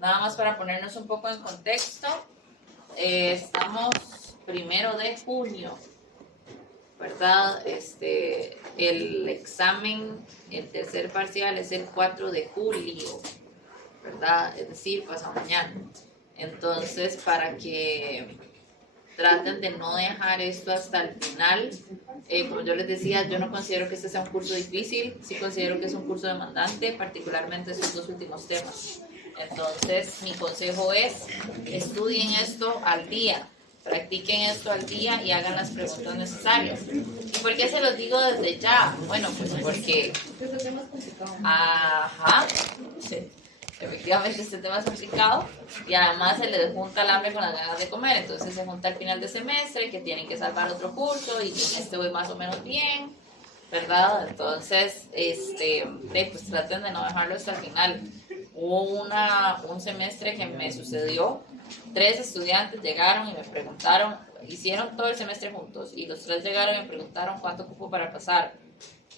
nada más para ponernos un poco en contexto, estamos 1 de junio, ¿verdad? El examen, el tercer parcial es el 4 de julio, ¿verdad? Es decir, pasado mañana. Entonces, para que traten de no dejar esto hasta el final, como yo les decía, yo no considero que este sea un curso difícil, sí considero que es un curso demandante, particularmente estos 2 últimos temas. Entonces, mi consejo es, estudien esto al día, practiquen esto al día y hagan las preguntas necesarias. ¿Y por qué se los digo desde ya? Bueno, pues porque... Ajá, sí. Efectivamente este tema es complicado y además se les junta el hambre con las ganas de comer, entonces se junta al final de semestre que tienen que salvar otro curso y en este voy más o menos bien, ¿verdad? Entonces, pues traten de no dejarlo hasta el final. Hubo un semestre que me sucedió, 3 estudiantes llegaron y me preguntaron, hicieron todo el semestre juntos y los 3 llegaron y me preguntaron cuánto cupo para pasar.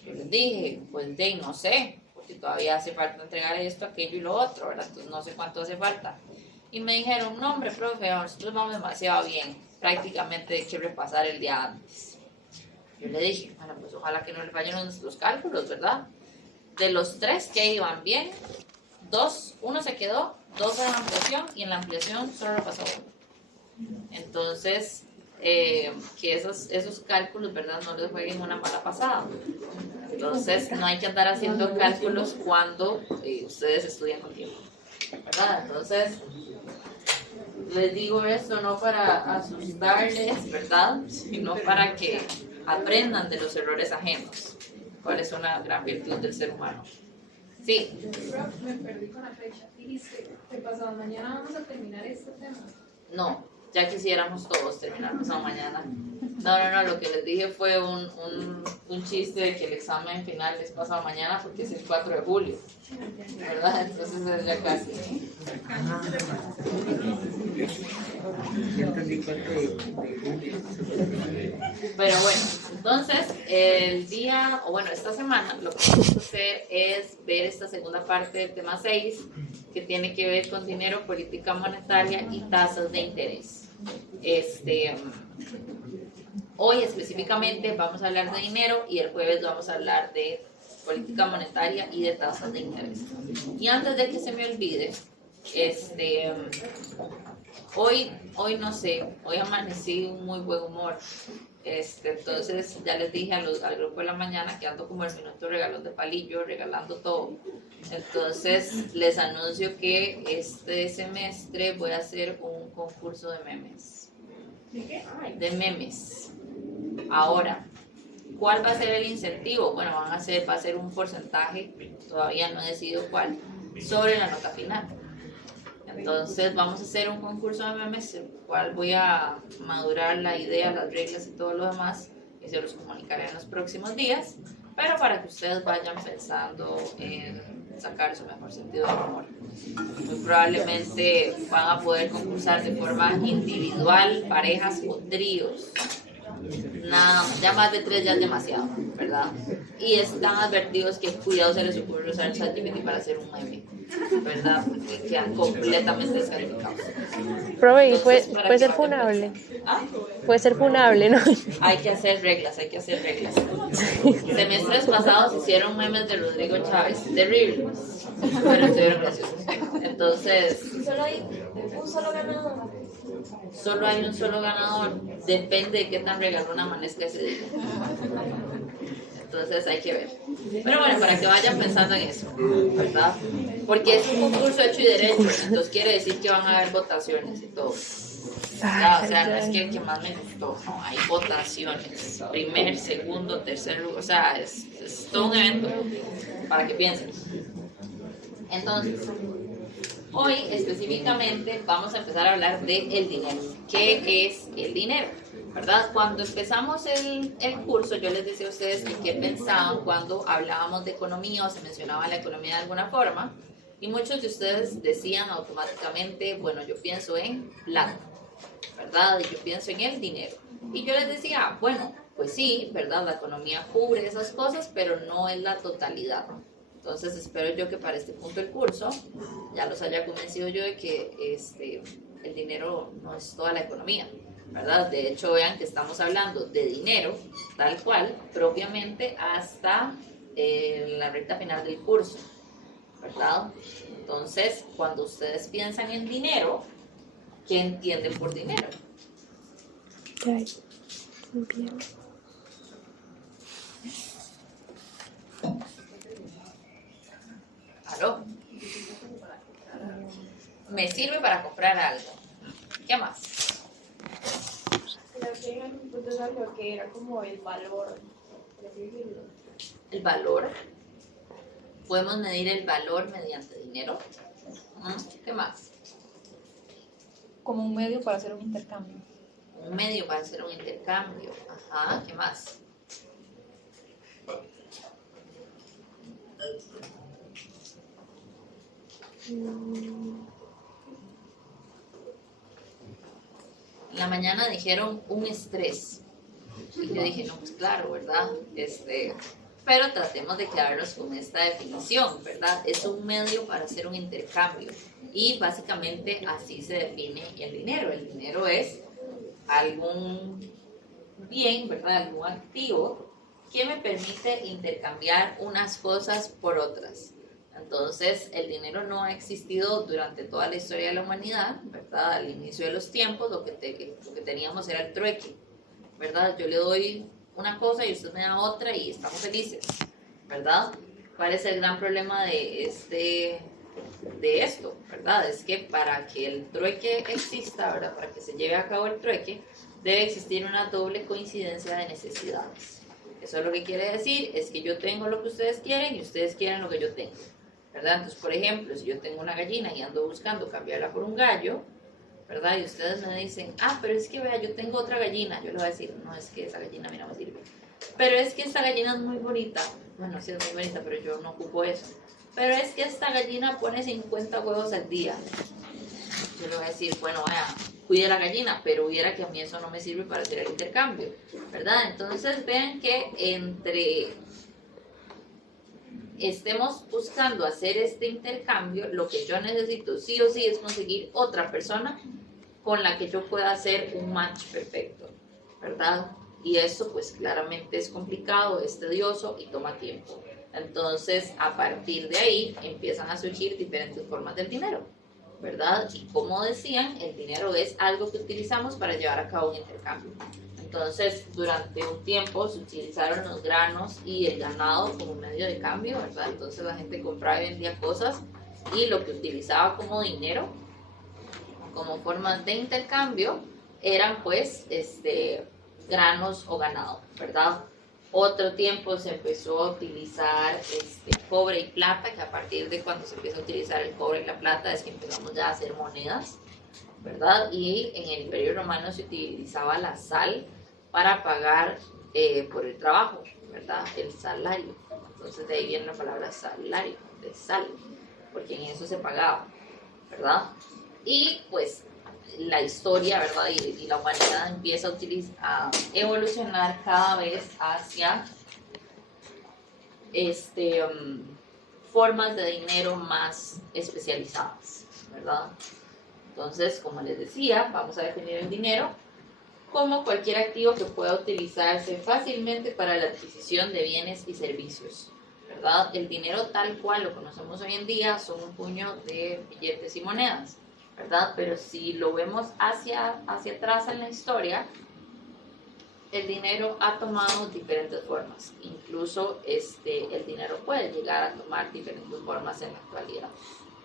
Yo les dije, pues no sé, porque todavía hace falta entregar esto, aquello y lo otro, ¿verdad? Entonces no sé cuánto hace falta. Y me dijeron, no hombre, profe, nosotros vamos demasiado bien, prácticamente hay que repasar el día antes. Yo le dije, bueno, pues ojalá que no le fallen los cálculos, ¿verdad? De los 3 que iban bien, 1 se quedó, 2 en la ampliación y en la ampliación solo lo pasó 1. Entonces, que esos cálculos, ¿verdad? No les jueguen una mala pasada. Entonces, no hay que andar haciendo cálculos cuando ustedes estudian con tiempo, ¿verdad? Entonces, les digo esto no para asustarles, ¿verdad? Sino para que aprendan de los errores ajenos, cuál es una gran virtud del ser humano. Sí. Me perdí con la fecha. Dijiste que pasado mañana vamos a terminar este tema. No, ya quisiéramos todos terminar pasado mañana. No, lo que les dije fue un chiste de que el examen final es pasado mañana porque es el 4 de julio, ¿verdad? Entonces es ya casi. Pero bueno, entonces esta semana lo que vamos a hacer es ver esta segunda parte del tema 6, que tiene que ver con dinero, política monetaria y tasas de interés. Hoy específicamente vamos a hablar de dinero y el jueves vamos a hablar de política monetaria y de tasas de interés. Y antes de que se me olvide, hoy no sé, hoy amanecí un muy buen humor. Entonces ya les dije al grupo de la mañana que ando como el minuto regalón de palillo, regalando todo. Entonces les anuncio que este semestre voy a hacer un concurso de memes. ¿De qué? De memes. Ahora, ¿cuál va a ser el incentivo? Bueno, va a ser un porcentaje, todavía no he decidido cuál, sobre la nota final. Entonces vamos a hacer un concurso de memes, el cual voy a madurar la idea, las reglas y todo lo demás, y se los comunicaré en los próximos días, pero para que ustedes vayan pensando en sacar su mejor sentido del humor. Muy probablemente van a poder concursar de forma individual, parejas o tríos. Nada, ya más de 3 ya es demasiado, ¿verdad? Y están advertidos que cuidado se les ocurre usar el ChatGPT para hacer un meme, ¿verdad? Porque quedan completamente descalificados. Profe, y puede ser funable. ¿Ah? Puede ser funable, ¿no? Hay que hacer reglas. Semestres pasados hicieron memes de Rodrigo Chávez, terribles, pero estuvieron graciosos. Entonces, Solo hay un solo ganador. solo hay un solo ganador, depende de qué tan regalona amanezca ese día. Entonces hay que ver. Pero bueno, para que vayan pensando en eso, ¿verdad? Porque es un concurso hecho y derecho, entonces quiere decir que van a haber votaciones y todo. Ya, o sea, no es que el que más me gustó, no, hay votaciones, primer, segundo, tercer lugar, o sea, es todo un evento para que piensen. Entonces, hoy específicamente vamos a empezar a hablar del dinero. ¿Qué es el dinero? ¿Verdad? Cuando empezamos el curso, yo les decía a ustedes que qué pensaban cuando hablábamos de economía o se mencionaba la economía de alguna forma, y muchos de ustedes decían automáticamente, bueno, yo pienso en plata, ¿verdad? Y yo pienso en el dinero. Y yo les decía, bueno, pues sí, ¿verdad? La economía cubre esas cosas, pero no es la totalidad. Entonces espero yo que para este punto del curso ya los haya convencido yo de que el dinero no es toda la economía, ¿verdad? De hecho, vean que estamos hablando de dinero, tal cual, propiamente hasta la recta final del curso, ¿verdad? Entonces, cuando ustedes piensan en dinero, ¿qué entienden por dinero? Ay, bien. ¿Aló? Me sirve para comprar algo. ¿Qué más? Creo que en algún punto salió que era como el valor, por así decirlo. El valor. Podemos medir el valor mediante dinero. ¿Qué más? Como un medio para hacer un intercambio. Un medio para hacer un intercambio. Ajá, ¿qué más? En la mañana dijeron un estrés. Y yo dije, no, pues claro, ¿verdad? Pero tratemos de quedarnos con esta definición, ¿verdad? Es un medio para hacer un intercambio. Y básicamente así se define el dinero. El dinero es algún bien, ¿verdad? Algún activo que me permite intercambiar unas cosas por otras. Entonces, el dinero no ha existido durante toda la historia de la humanidad, ¿verdad? Al inicio de los tiempos, lo que teníamos era el trueque, ¿verdad? Yo le doy una cosa y usted me da otra y estamos felices, ¿verdad? ¿Cuál es el gran problema de esto, ¿verdad? Es que para que el trueque exista, ¿verdad? Para que se lleve a cabo el trueque, debe existir una doble coincidencia de necesidades. Eso es lo que quiere decir, es que yo tengo lo que ustedes quieren y ustedes quieren lo que yo tengo, ¿verdad? Entonces, por ejemplo, si yo tengo una gallina y ando buscando cambiarla por un gallo, ¿verdad? Y ustedes me dicen, pero es que vea, yo tengo otra gallina. Yo le voy a decir, no, es que esa gallina a mí no me sirve. Pero es que esta gallina es muy bonita. Bueno, sí es muy bonita, pero yo no ocupo eso. Pero es que esta gallina pone 50 huevos al día. Yo le voy a decir, bueno, vea, cuide la gallina, pero viera que a mí eso no me sirve para hacer el intercambio, ¿verdad? Entonces vean que entre estemos buscando hacer este intercambio, lo que yo necesito sí o sí es conseguir otra persona con la que yo pueda hacer un match perfecto, ¿verdad? Y eso pues claramente es complicado, es tedioso y toma tiempo. Entonces, a partir de ahí empiezan a surgir diferentes formas del dinero, ¿verdad? Y como decían, el dinero es algo que utilizamos para llevar a cabo un intercambio. Entonces, durante un tiempo se utilizaron los granos y el ganado como medio de cambio, ¿verdad? Entonces la gente compraba y vendía cosas y lo que utilizaba como dinero, como formas de intercambio, eran pues granos o ganado, ¿verdad? Otro tiempo se empezó a utilizar cobre y plata, que a partir de cuando se empieza a utilizar el cobre y la plata es que empezamos ya a hacer monedas, ¿verdad? Y en el Imperio Romano se utilizaba la sal para pagar por el trabajo, ¿verdad? El salario. Entonces de ahí viene la palabra salario, de sal, porque en eso se pagaba, ¿verdad? Y pues la historia, ¿verdad? Y la humanidad empieza a evolucionar cada vez hacia formas de dinero más especializadas, ¿verdad? Entonces, como les decía, vamos a definir el dinero como cualquier activo que pueda utilizarse fácilmente para la adquisición de bienes y servicios, ¿verdad? El dinero tal cual lo conocemos hoy en día son un puño de billetes y monedas, ¿verdad? Pero si lo vemos hacia atrás en la historia, el dinero ha tomado diferentes formas. Incluso el dinero puede llegar a tomar diferentes formas en la actualidad,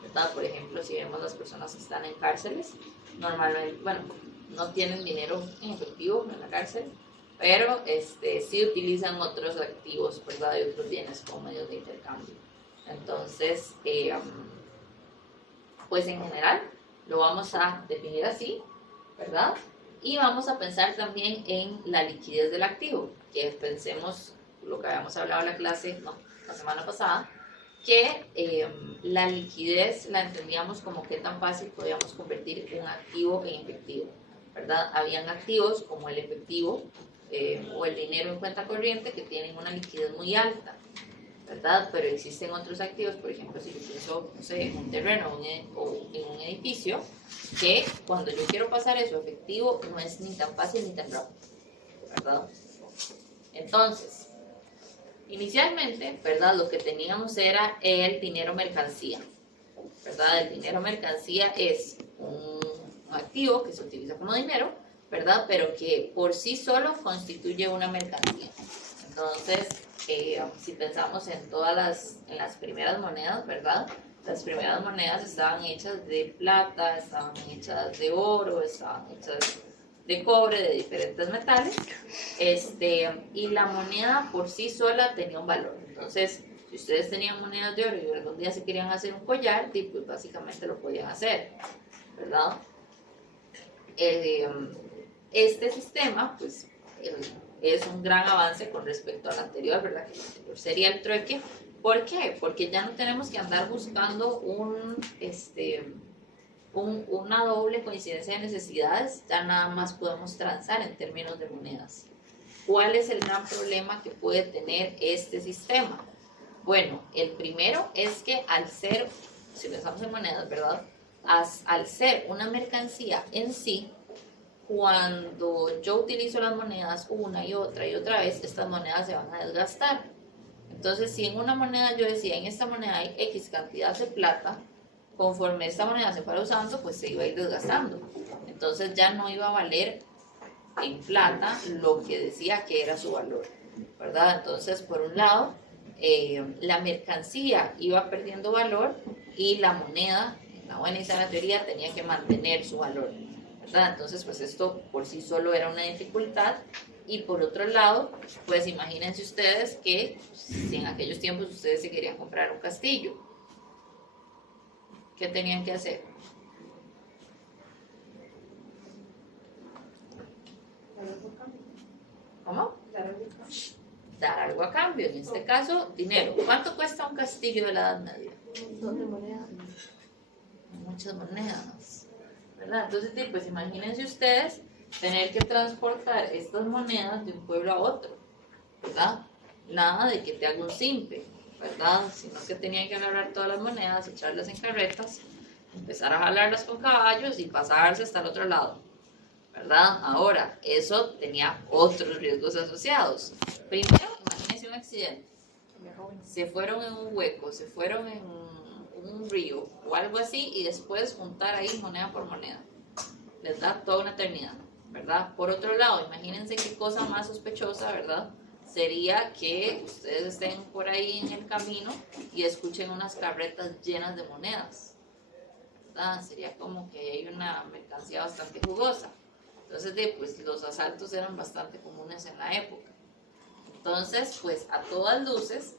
¿verdad? Por ejemplo, si vemos las personas que están en cárceles, normalmente, bueno, no tienen dinero en efectivo en la cárcel, pero sí utilizan otros activos, ¿verdad? Y otros bienes como medios de intercambio. Entonces, pues en general lo vamos a definir así, ¿verdad? Y vamos a pensar también en la liquidez del activo, que pensemos lo que habíamos hablado en la clase, la semana pasada, que la liquidez la entendíamos como qué tan fácil podíamos convertir un activo en efectivo, ¿verdad? Habían activos como el efectivo o el dinero en cuenta corriente que tienen una liquidez muy alta, ¿verdad? Pero existen otros activos, por ejemplo, si yo pienso, no sé, en un terreno o en un edificio, que cuando yo quiero pasar eso a efectivo no es ni tan fácil ni tan rápido, ¿verdad? Entonces, inicialmente, ¿verdad? Lo que teníamos era el dinero mercancía, ¿verdad? El dinero mercancía es un activo que se utiliza como dinero, ¿verdad? Pero que por sí solo constituye una mercancía. Entonces, si pensamos en en las primeras monedas, ¿verdad? Las primeras monedas estaban hechas de plata, estaban hechas de oro, estaban hechas de cobre, de diferentes metales, y la moneda por sí sola tenía un valor. Entonces, si ustedes tenían monedas de oro y algún día se querían hacer un collar, pues básicamente lo podían hacer, ¿verdad? Este sistema, pues, es un gran avance con respecto al anterior, ¿verdad? Que el anterior sería el trueque. ¿Por qué? Porque ya no tenemos que andar buscando una doble coincidencia de necesidades, ya nada más podemos transar en términos de monedas. ¿Cuál es el gran problema que puede tener este sistema? Bueno, el primero es que al ser, si pensamos en monedas, ¿verdad? Al ser una mercancía en sí, cuando yo utilizo las monedas una y otra vez, estas monedas se van a desgastar. Entonces, si en una moneda yo decía, en esta moneda hay X cantidad de plata, conforme esta moneda se fuera usando, pues se iba a ir desgastando. Entonces ya no iba a valer en plata lo que decía que era su valor, ¿verdad? Entonces, por un lado, la mercancía iba perdiendo valor y la moneda, en la buena y sana teoría, tenía que mantener su valor, ¿verdad? Entonces, pues esto por sí solo era una dificultad. Y por otro lado, pues imagínense ustedes que si en aquellos tiempos ustedes se querían comprar un castillo, ¿qué tenían que hacer? ¿Cómo? Dar algo a cambio. En este caso, dinero. ¿Cuánto cuesta un castillo de la Edad Media? ¿Dónde moneda? Muchas monedas, ¿verdad? Entonces, pues imagínense ustedes tener que transportar estas monedas de un pueblo a otro, ¿verdad? Nada de que te haga un simple, ¿verdad? Sino que tenían que agarrar todas las monedas, echarlas en carretas, empezar a jalarlas con caballos y pasarse hasta el otro lado, ¿verdad? Ahora, eso tenía otros riesgos asociados. Primero, imagínense un accidente. Se fueron en un hueco, se fueron en un río o algo así y después juntar ahí moneda por moneda. Les da toda una eternidad, ¿verdad? Por otro lado, imagínense qué cosa más sospechosa, ¿verdad? Sería que ustedes estén por ahí en el camino y escuchen unas carretas llenas de monedas, ¿verdad? Sería como que hay una mercancía bastante jugosa. Entonces, pues los asaltos eran bastante comunes en la época. Entonces, pues a todas luces,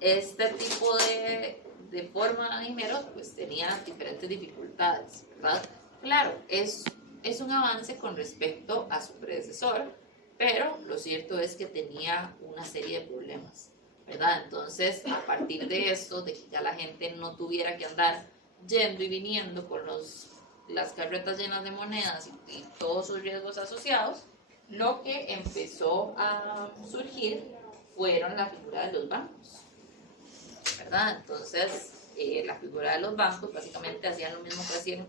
este tipo de forma de dinero, pues tenía diferentes dificultades, ¿verdad? Claro, es un avance con respecto a su predecesor, pero lo cierto es que tenía una serie de problemas, ¿verdad? Entonces, a partir de esto, de que ya la gente no tuviera que andar yendo y viniendo con las carretas llenas de monedas y todos sus riesgos asociados, lo que empezó a surgir fueron la figura de los bancos, ¿verdad? Entonces, la figura de los bancos básicamente hacían lo mismo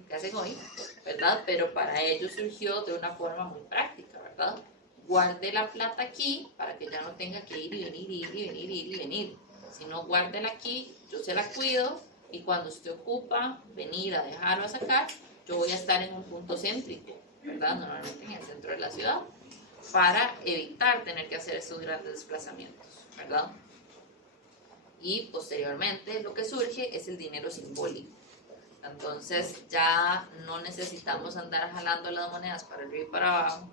que hacen hoy, ¿verdad? Pero para ellos surgió de una forma muy práctica, ¿verdad? Guarde la plata aquí para que ya no tenga que ir y venir, ir y venir, ir y venir. Si no, guárdela aquí, yo se la cuido y cuando usted ocupa venir a dejar o a sacar, yo voy a estar en un punto céntrico, ¿verdad? Normalmente en el centro de la ciudad, para evitar tener que hacer estos grandes desplazamientos, ¿verdad? Y posteriormente lo que surge es el dinero simbólico. Entonces ya no necesitamos andar jalando las monedas para arriba y para abajo,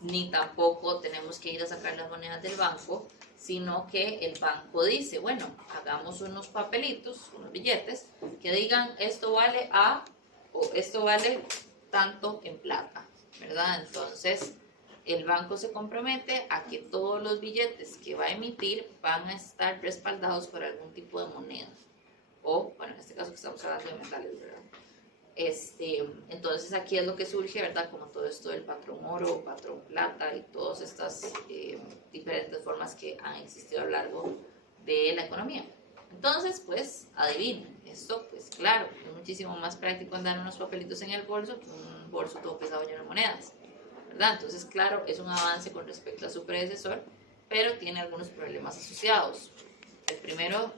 ni tampoco tenemos que ir a sacar las monedas del banco, sino que el banco dice, bueno, hagamos unos papelitos, unos billetes, que digan esto vale A o esto vale tanto en plata, ¿verdad? Entonces el banco se compromete a que todos los billetes que va a emitir van a estar respaldados por algún tipo de moneda. O, bueno, en este caso que estamos hablando de metales, ¿verdad? Entonces aquí es lo que surge, ¿verdad? Como todo esto del patrón oro, patrón plata y todas estas diferentes formas que han existido a lo largo de la economía. Entonces, pues, adivinen, esto, pues claro, es muchísimo más práctico andar unos papelitos en el bolso que un bolso todo pesado lleno de monedas, ¿verdad? Entonces, claro, es un avance con respecto a su predecesor, pero tiene algunos problemas asociados. El primero,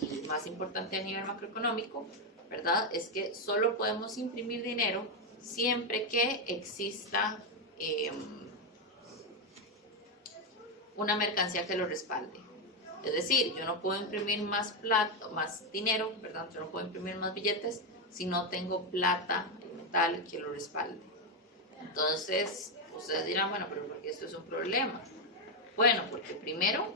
y más importante a nivel macroeconómico, ¿verdad?, es que solo podemos imprimir dinero siempre que exista una mercancía que lo respalde. Es decir, yo no puedo imprimir más plata, más dinero, ¿verdad? Yo no puedo imprimir más billetes si no tengo plata, metal, que lo respalde. Entonces, ustedes dirán, bueno, pero ¿por qué esto es un problema? Bueno, porque primero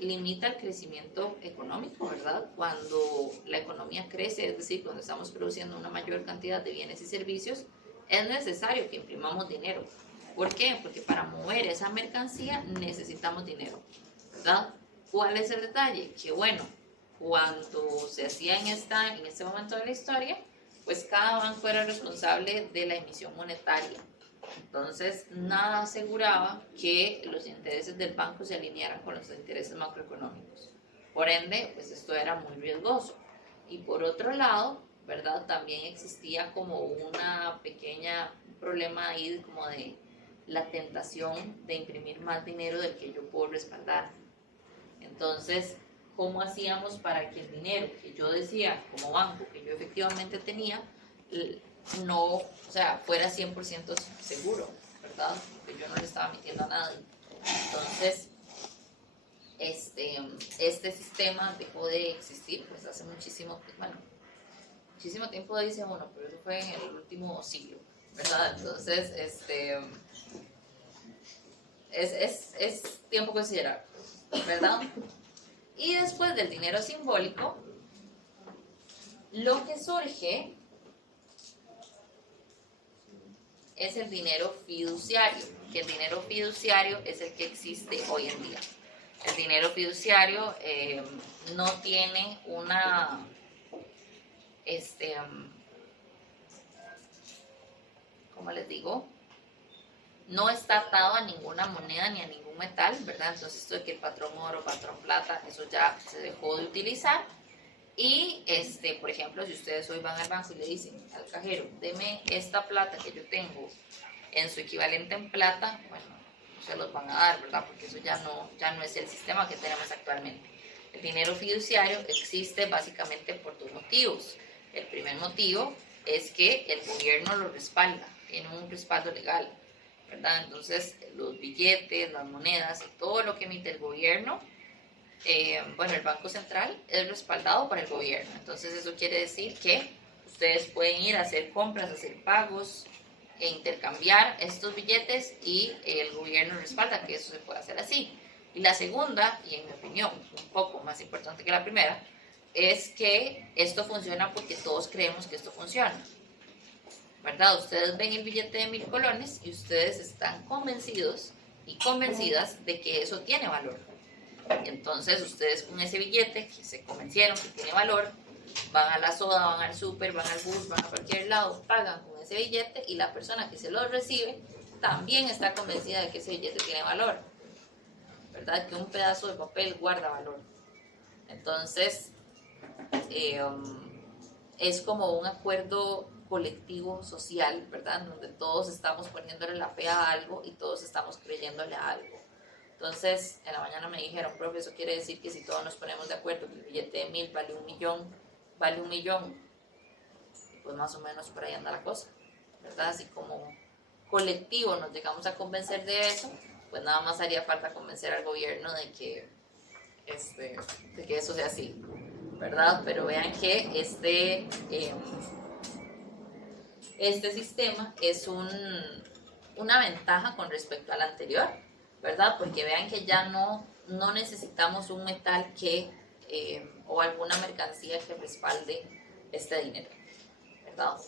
limita el crecimiento económico, ¿verdad? Cuando la economía crece, es decir, cuando estamos produciendo una mayor cantidad de bienes y servicios, es necesario que imprimamos dinero. ¿Por qué? Porque para mover esa mercancía necesitamos dinero, ¿verdad? ¿Cuál es el detalle? Que bueno, cuando se hacía en este momento de la historia, pues cada banco era responsable de la emisión monetaria. Entonces, nada aseguraba que los intereses del banco se alinearan con los intereses macroeconómicos. Por ende, pues esto era muy riesgoso. Y por otro lado, ¿verdad?, también existía como una pequeña problema ahí como de la tentación de imprimir más dinero del que yo puedo respaldar. Entonces, ¿cómo hacíamos para que el dinero que yo decía como banco, que yo efectivamente tenía, no, o sea, fuera 100% seguro, ¿verdad? Porque yo no le estaba metiendo a nadie. Entonces, este sistema dejó de existir pues hace muchísimo tiempo, dice uno, pero eso fue en el último siglo, ¿verdad? Entonces, es tiempo considerable, ¿verdad? Y después del dinero simbólico, lo que surge es el dinero fiduciario, que el dinero fiduciario es el que existe hoy en día. El dinero fiduciario no tiene una, ¿cómo les digo? No está atado a ninguna moneda ni a ningún metal, ¿verdad? Entonces esto de que el patrón oro, patrón plata, eso ya se dejó de utilizar. Y, por ejemplo, si ustedes hoy van al banco y le dicen al cajero, deme esta plata que yo tengo en su equivalente en plata, bueno, se los van a dar, ¿verdad? Porque eso ya no es el sistema que tenemos actualmente. El dinero fiduciario existe básicamente por dos motivos. El primer motivo es que el gobierno lo respalda, tiene un respaldo legal, ¿verdad? Entonces, los billetes, las monedas y todo lo que emite el gobierno, el Banco Central es respaldado por el gobierno. Entonces, eso quiere decir que ustedes pueden ir a hacer compras, hacer pagos e intercambiar estos billetes y el gobierno respalda que eso se pueda hacer así. Y la segunda, y en mi opinión un poco más importante que la primera, es que esto funciona porque todos creemos que esto funciona, ¿verdad? Ustedes ven el billete de 1000 colones y ustedes están convencidos y convencidas de que eso tiene valor. Y entonces ustedes con ese billete que se convencieron que tiene valor, van a la soda, van al súper, van al bus, van a cualquier lado, pagan con ese billete y la persona que se lo recibe también está convencida de que ese billete tiene valor, ¿verdad? Que un pedazo de papel guarda valor. Entonces, es como un acuerdo colectivo social, ¿verdad? Donde todos estamos poniéndole la fe a algo y todos estamos creyéndole a algo. Entonces, en la mañana me dijeron, profe, eso quiere decir que si todos nos ponemos de acuerdo que el billete de 1000 vale un millón, pues más o menos por ahí anda la cosa, ¿verdad? Así como colectivo nos llegamos a convencer de eso, pues nada más haría falta convencer al gobierno de que eso sea así, ¿verdad? Pero vean que este sistema es una ventaja con respecto al anterior, ¿verdad? Porque vean que ya no necesitamos un metal o alguna mercancía que respalde este dinero, ¿verdad?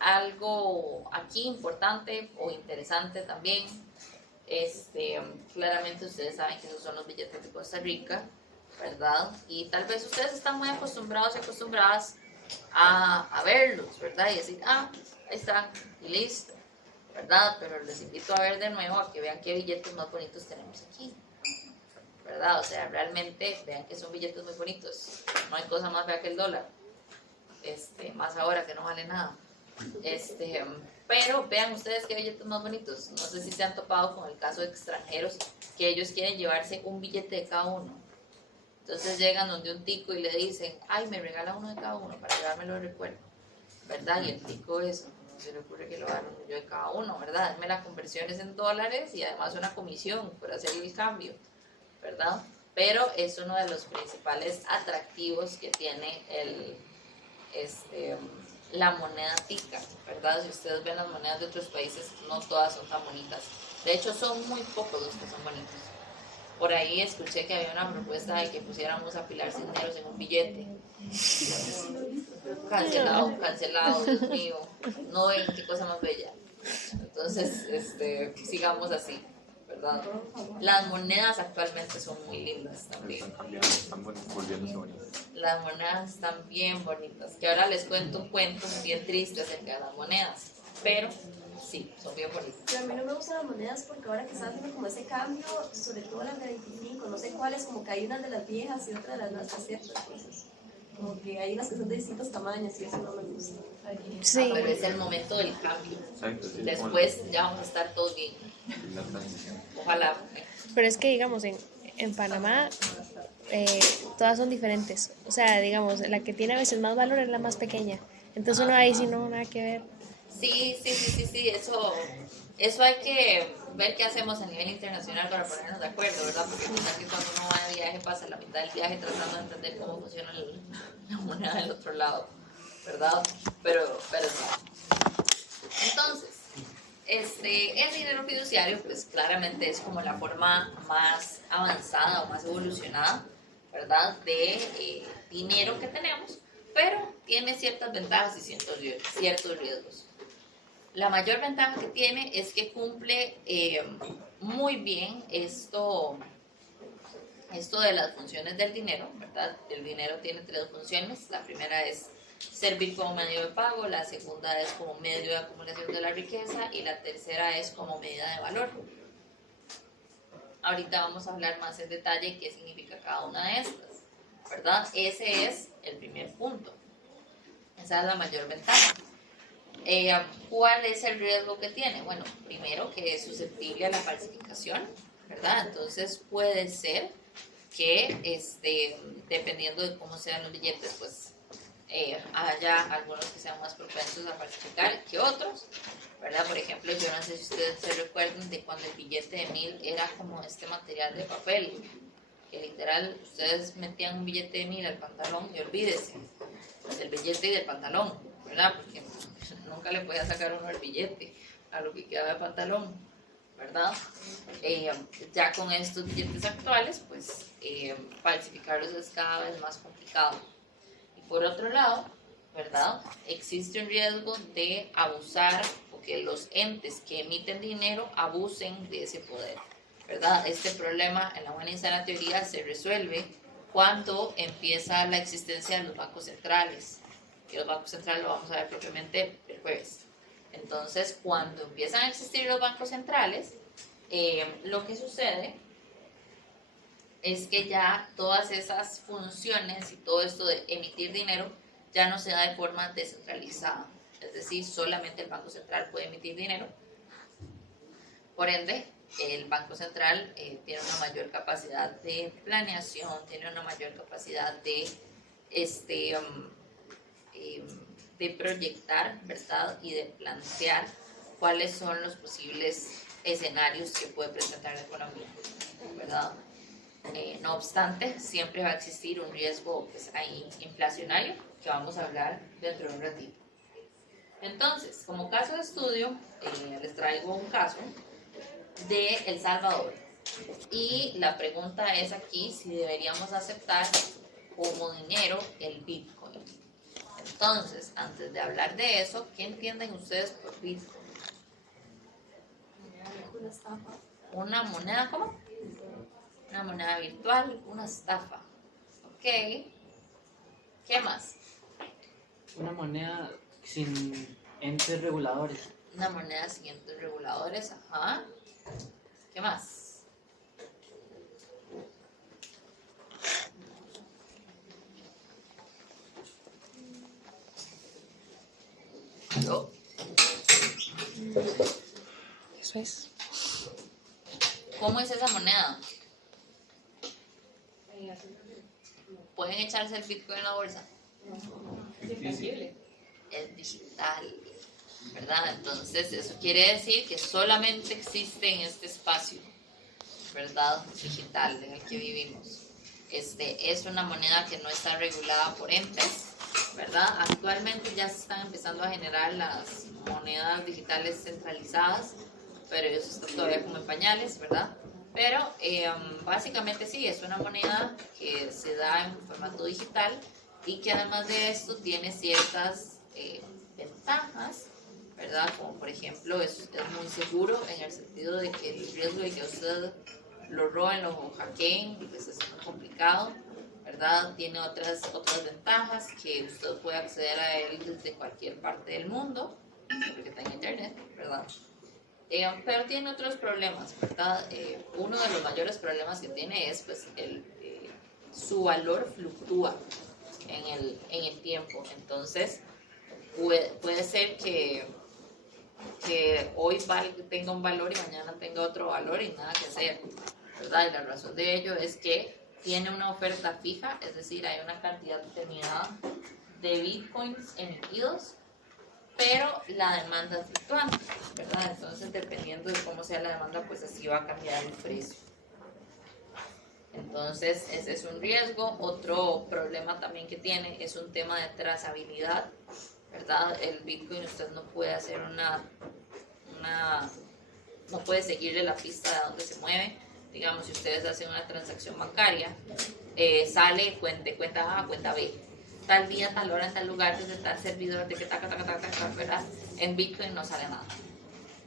Algo aquí importante o interesante también, claramente ustedes saben que esos son los billetes de Costa Rica, ¿verdad? Y tal vez ustedes están muy acostumbrados y acostumbradas a verlos, ¿verdad? Y decir, ahí está, y listo, ¿verdad? Pero les invito a ver de nuevo, a que vean qué billetes más bonitos tenemos aquí, ¿verdad? O sea, realmente vean que son billetes muy bonitos. No hay cosa más fea que el dólar. Más ahora que no vale nada. Pero vean ustedes qué billetes más bonitos. No sé si se han topado con el caso de extranjeros que ellos quieren llevarse un billete de cada uno. Entonces llegan donde un tico y le dicen, ay, me regala uno de cada uno para llevármelo de recuerdo, ¿verdad? Y el tico eso, no se le ocurre que lo hagan yo de cada uno, ¿verdad? Denme las conversiones en dólares y además una comisión por hacer el cambio, ¿verdad? Pero es uno de los principales atractivos que tiene la moneda tica, ¿verdad? Si ustedes ven las monedas de otros países, no todas son tan bonitas. De hecho, son muy pocos los que son bonitos. Por ahí escuché que había una propuesta de que pusiéramos a Pilar Cisneros en un billete. Cancelado, Dios mío. No ven qué cosa más bella. Entonces, sigamos así, ¿verdad? Las monedas actualmente son muy lindas también. Están volviéndose bonitas. Las monedas están bien bonitas. Que ahora les cuento un cuento bien triste acerca de las monedas. Pero sí, son bien bonitas. Pero a mí no me gustan las monedas porque ahora que están haciendo como ese cambio, sobre todo las de 25, no sé cuáles, como que hay unas de las viejas y otras de las nuevas, ¿cierto? Entonces, como que hay unas que son de distintos tamaños y eso no me gusta. Sí. Pero es el momento del cambio. Exacto, sí, Después ya vamos a estar todos bien. la transición. Ojalá. Pero es que, digamos, en Panamá todas son diferentes. O sea, digamos, la que tiene a veces más valor es la más pequeña. Entonces uno ahí sí no, nada que ver. Sí, eso hay que ver qué hacemos a nivel internacional para ponernos de acuerdo, ¿verdad? Porque quizás que cuando uno va de viaje pasa la mitad del viaje tratando de entender cómo funciona la moneda del otro lado, ¿verdad? Pero no. Entonces, el dinero fiduciario, pues claramente es como la forma más avanzada o más evolucionada, ¿verdad? De dinero que tenemos, pero tiene ciertas ventajas y ciertos riesgos. La mayor ventaja que tiene es que cumple muy bien esto de las funciones del dinero, ¿verdad? El dinero tiene 3 funciones. La primera es servir como medio de pago, la segunda es como medio de acumulación de la riqueza y la tercera es como medida de valor. Ahorita vamos a hablar más en detalle qué significa cada una de estas, ¿verdad? Ese es el primer punto. Esa es la mayor ventaja. ¿Cuál es el riesgo que tiene? Bueno, primero que es susceptible a la falsificación, ¿verdad? Entonces puede ser que dependiendo de cómo sean los billetes, pues haya algunos que sean más propensos a falsificar que otros, ¿verdad? Por ejemplo, yo no sé si ustedes se recuerdan de cuando el billete de 1000 era como este material de papel, que literal ustedes metían un billete de 1000 al pantalón y olvídese del billete y del pantalón, ¿verdad? Porque nunca le podía sacar uno el billete a lo que quedaba de pantalón, ¿verdad? Ya con estos billetes actuales, pues falsificarlos es cada vez más complicado. Y por otro lado, ¿verdad? Existe un riesgo de abusar o que los entes que emiten dinero abusen de ese poder, ¿verdad? Este problema en la buena y sana teoría se resuelve cuando empieza la existencia de los bancos centrales. Y los bancos centrales lo vamos a ver propiamente el jueves. Entonces, cuando empiezan a existir los bancos centrales, lo que sucede es que ya todas esas funciones y todo esto de emitir dinero ya no se da de forma descentralizada. Es decir, solamente el Banco Central puede emitir dinero. Por ende, el Banco Central tiene una mayor capacidad de planeación, tiene una mayor capacidad de proyectar, ¿verdad? Y de plantear cuáles son los posibles escenarios que puede presentar la economía, ¿verdad? No obstante, siempre va a existir un riesgo pues, ahí, inflacionario, que vamos a hablar dentro de un ratito. Entonces, como caso de estudio, les traigo un caso de El Salvador. Y la pregunta es aquí si deberíamos aceptar como dinero el Bitcoin. Entonces, antes de hablar de eso, ¿qué entienden ustedes por Bitcoin? Una estafa. ¿Una moneda cómo? Una moneda virtual, una estafa. Ok. ¿Qué más? Una moneda sin entes reguladores. Una moneda sin entes reguladores, ajá. ¿Qué más? ¿No? Eso es. ¿Cómo es esa moneda? ¿Pueden echarse el Bitcoin en la bolsa? Es digital, ¿verdad? Entonces eso quiere decir que solamente existe en este espacio, ¿verdad? Digital en el que vivimos. Es una moneda que no está regulada por entes, ¿verdad? Actualmente ya se están empezando a generar las monedas digitales centralizadas, pero eso está todavía como en pañales, ¿verdad? Pero básicamente sí, es una moneda que se da en formato digital y que además de esto tiene ciertas ventajas, ¿verdad? Como por ejemplo es muy seguro en el sentido de que el riesgo de que usted lo roben, lo hackeen, pues es muy complicado, ¿verdad? Tiene otras ventajas, que usted puede acceder a él desde cualquier parte del mundo, porque está en internet, ¿verdad? Pero tiene otros problemas, ¿verdad? Uno de los mayores problemas que tiene es pues su valor fluctúa en el tiempo. Entonces puede ser que hoy tenga un valor y mañana tenga otro valor y nada que hacer, ¿verdad? Y la razón de ello es que tiene una oferta fija, es decir, hay una cantidad determinada de bitcoins emitidos, pero la demanda es fluctuante, ¿verdad? Entonces, dependiendo de cómo sea la demanda, pues así va a cambiar el precio. Entonces, ese es un riesgo. Otro problema también que tiene es un tema de trazabilidad, ¿verdad? El Bitcoin usted no puede hacer no puede seguirle la pista de dónde se mueve. Digamos, si ustedes hacen una transacción bancaria, sale cuenta A a cuenta B. Tal día, tal hora, en tal lugar, desde tal servidor, de que ¿verdad? En Bitcoin no sale nada.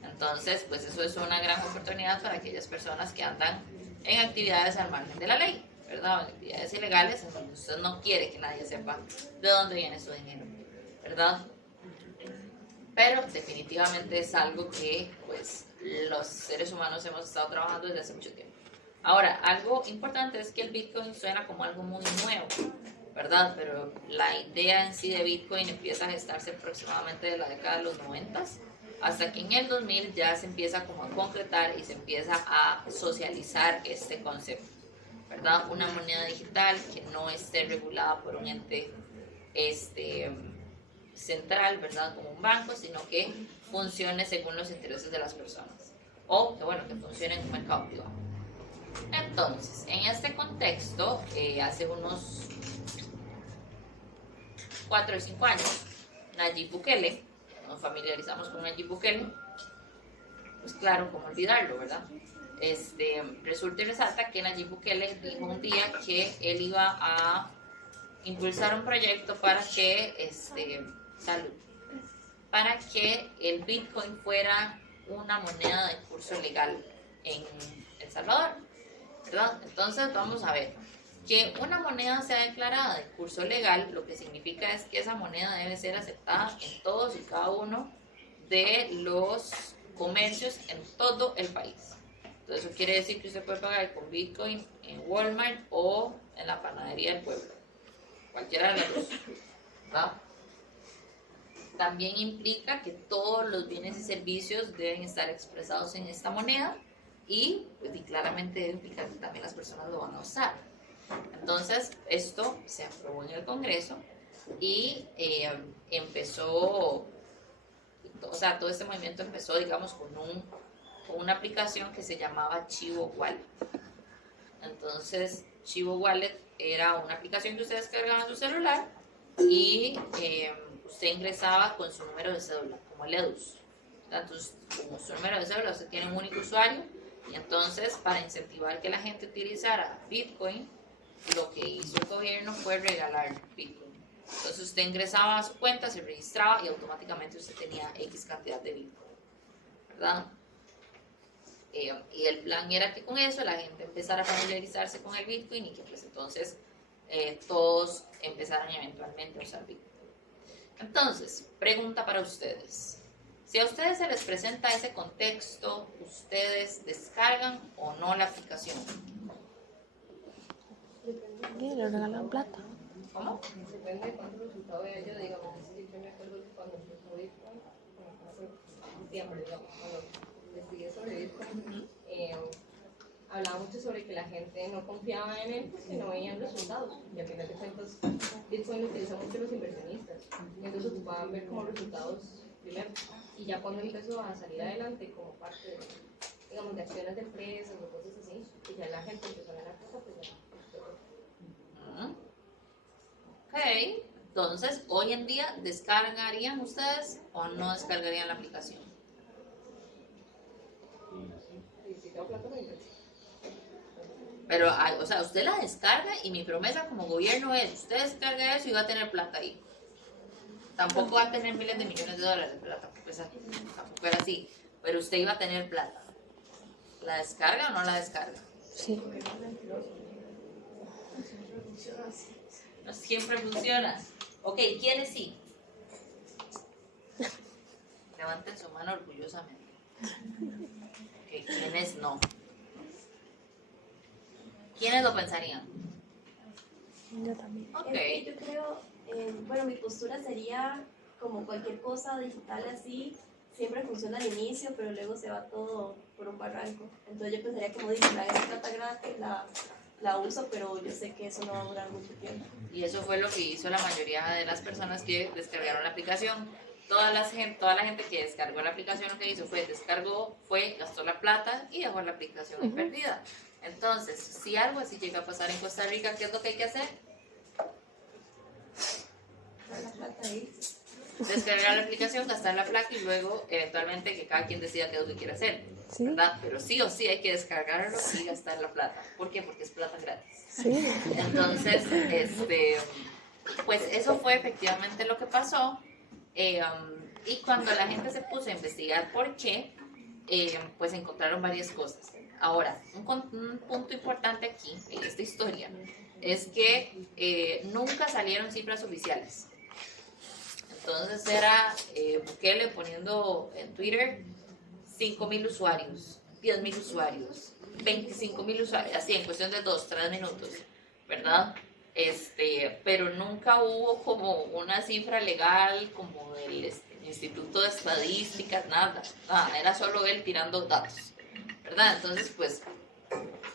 Entonces, pues eso es una gran oportunidad para aquellas personas que andan en actividades al margen de la ley, ¿verdad? En actividades ilegales en donde usted no quiere que nadie sepa de dónde viene su dinero, ¿verdad? Pero definitivamente es algo que pues los seres humanos hemos estado trabajando desde hace mucho tiempo. Ahora, algo importante es que el Bitcoin suena como algo muy nuevo, ¿verdad? Pero la idea en sí de Bitcoin empieza a gestarse aproximadamente de la década de los 90, hasta que en el 2000 ya se empieza como a concretar y se empieza a socializar este concepto, ¿verdad? Una moneda digital que no esté regulada por un ente central, ¿verdad? Como un banco, sino que funcione según los intereses de las personas, o que, bueno, que funcione en un mercado privado. Entonces, en este contexto, hace unos 4 o 5 años, Nayib Bukele, nos familiarizamos con Nayib Bukele, pues claro, cómo olvidarlo, ¿verdad? Resulta y resalta que Nayib Bukele dijo un día que él iba a impulsar un proyecto para que, para que el Bitcoin fuera una moneda de curso legal en El Salvador, ¿verdad? Entonces vamos a ver, que una moneda sea declarada de curso legal, lo que significa es que esa moneda debe ser aceptada en todos y cada uno de los comercios en todo el país. Entonces eso quiere decir que usted puede pagar con Bitcoin en Walmart o en la panadería del pueblo, cualquiera de las dos, ¿verdad? También implica que todos los bienes y servicios deben estar expresados en esta moneda y, pues, y claramente debe implicar que también las personas lo van a usar. Entonces, esto se aprobó en el Congreso y empezó, o sea, todo este movimiento empezó, digamos, con una aplicación que se llamaba Chivo Wallet. Entonces, Chivo Wallet era una aplicación que usted descargaba en su celular y usted ingresaba con su número de cédula, como el EDUS. Entonces, como su número de cédula, usted tiene un único usuario y entonces, para incentivar que la gente utilizara Bitcoin, lo que hizo el gobierno fue regalar Bitcoin. Entonces usted ingresaba a su cuenta, se registraba y automáticamente usted tenía X cantidad de Bitcoin, ¿verdad? Y el plan era que con eso la gente empezara a familiarizarse con el Bitcoin y que pues entonces todos empezaran eventualmente a usar Bitcoin. Entonces, pregunta para ustedes. Si a ustedes se les presenta ese contexto, ¿ustedes descargan o no la aplicación? Y le regalan plata. ¿Cómo? Depende de cuánto resultado haya, digamos, si yo me acuerdo que cuando empezó Bitcoin, septiembre, digamos, cuando investigué sobre Bitcoin, hablaba mucho sobre que la gente no confiaba en él porque no veían resultados. Y al final de cuentas, Bitcoin lo utilizan mucho los inversionistas. Entonces ocupaban ver como resultados primero. Y ya cuando empezó a salir adelante como parte de, digamos, de acciones de empresas o cosas así, y ya la gente empezó a ganar cosas, pues ya. Ok, entonces hoy en día, ¿descargarían ustedes o no descargarían la aplicación? Y si tengo plata, me inversión. Pero, o sea, usted la descarga y mi promesa como gobierno es, usted descarga eso y va a tener plata ahí. Tampoco va a tener miles de millones de dólares, ¿verdad? Tampoco era así. Pero usted iba a tener plata. ¿La descarga o no la descarga? Sí. No siempre funciona. Ok, ¿quiénes sí? Levanten su mano orgullosamente. Ok, ¿quiénes no? ¿Quiénes lo pensarían? Yo también. Ok. Es que yo creo, bueno, mi postura sería como cualquier cosa digital así, siempre funciona al inicio, pero luego se va todo por un barranco. Entonces yo pensaría, como dice, la plata gratis, la uso, pero yo sé que eso no va a durar mucho tiempo. Y eso fue lo que hizo la mayoría de las personas que descargaron la aplicación. Toda la gente que descargó la aplicación lo que hizo fue gastó la plata y dejó la aplicación ahí perdida. Entonces, si algo así llega a pasar en Costa Rica, ¿qué es lo que hay que hacer? La plata ahí. Descargar la aplicación, gastar la plata y luego eventualmente que cada quien decida qué es lo que quiere hacer, Sí. ¿verdad? Pero sí o sí hay que descargarlo y gastar la plata. ¿Por qué? Porque es plata gratis. Sí. Entonces, pues eso fue efectivamente lo que pasó. Y cuando la gente se puso a investigar por qué, pues encontraron varias cosas. Ahora, un punto importante aquí en esta historia es que nunca salieron cifras oficiales. Entonces era Bukele poniendo en Twitter 5,000 usuarios, 10,000 usuarios, 25,000 usuarios, así en cuestión de 2-3 minutos, ¿verdad? Pero nunca hubo como una cifra legal como del Instituto de Estadísticas, nada, era solo él tirando datos, ¿verdad? Entonces, pues,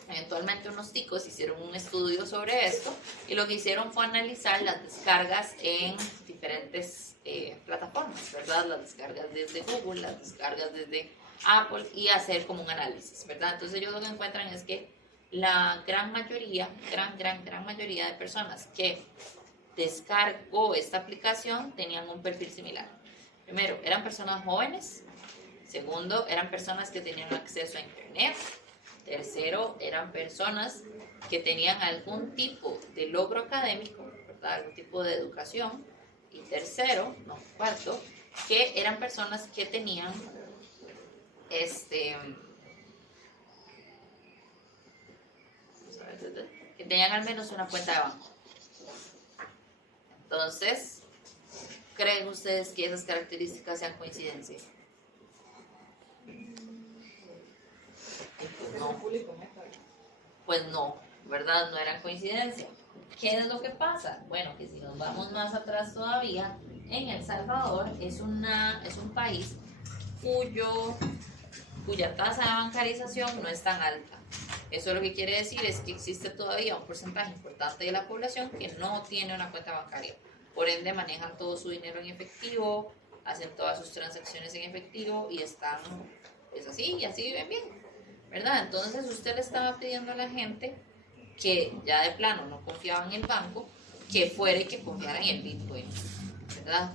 eventualmente unos ticos hicieron un estudio sobre esto y lo que hicieron fue analizar las descargas en diferentes plataformas, ¿verdad? Las descargas desde Google, las descargas desde Apple y hacer como un análisis, ¿verdad? Entonces ellos lo que encuentran es que la gran mayoría de personas que descargó esta aplicación tenían un perfil similar. Primero, eran personas jóvenes. Segundo, eran personas que tenían acceso a internet. Tercero, eran personas que tenían algún tipo de logro académico, ¿verdad? Algún tipo de educación. Y cuarto, que eran personas que tenían que tenían al menos una cuenta de banco. Entonces, ¿creen ustedes que esas características sean coincidencia? Pues no, ¿verdad? No eran coincidencia. ¿Qué es lo que pasa? Bueno, que si nos vamos más atrás todavía, en El Salvador es un país cuya tasa de bancarización no es tan alta. Eso lo que quiere decir es que existe todavía un porcentaje importante de la población que no tiene una cuenta bancaria. Por ende, manejan todo su dinero en efectivo, hacen todas sus transacciones en efectivo y están, es así, y así viven bien, ¿verdad? Entonces, usted le estaba pidiendo a la gente que ya de plano no confiaba en el banco, que fuera y que confiara en el Bitcoin, ¿verdad?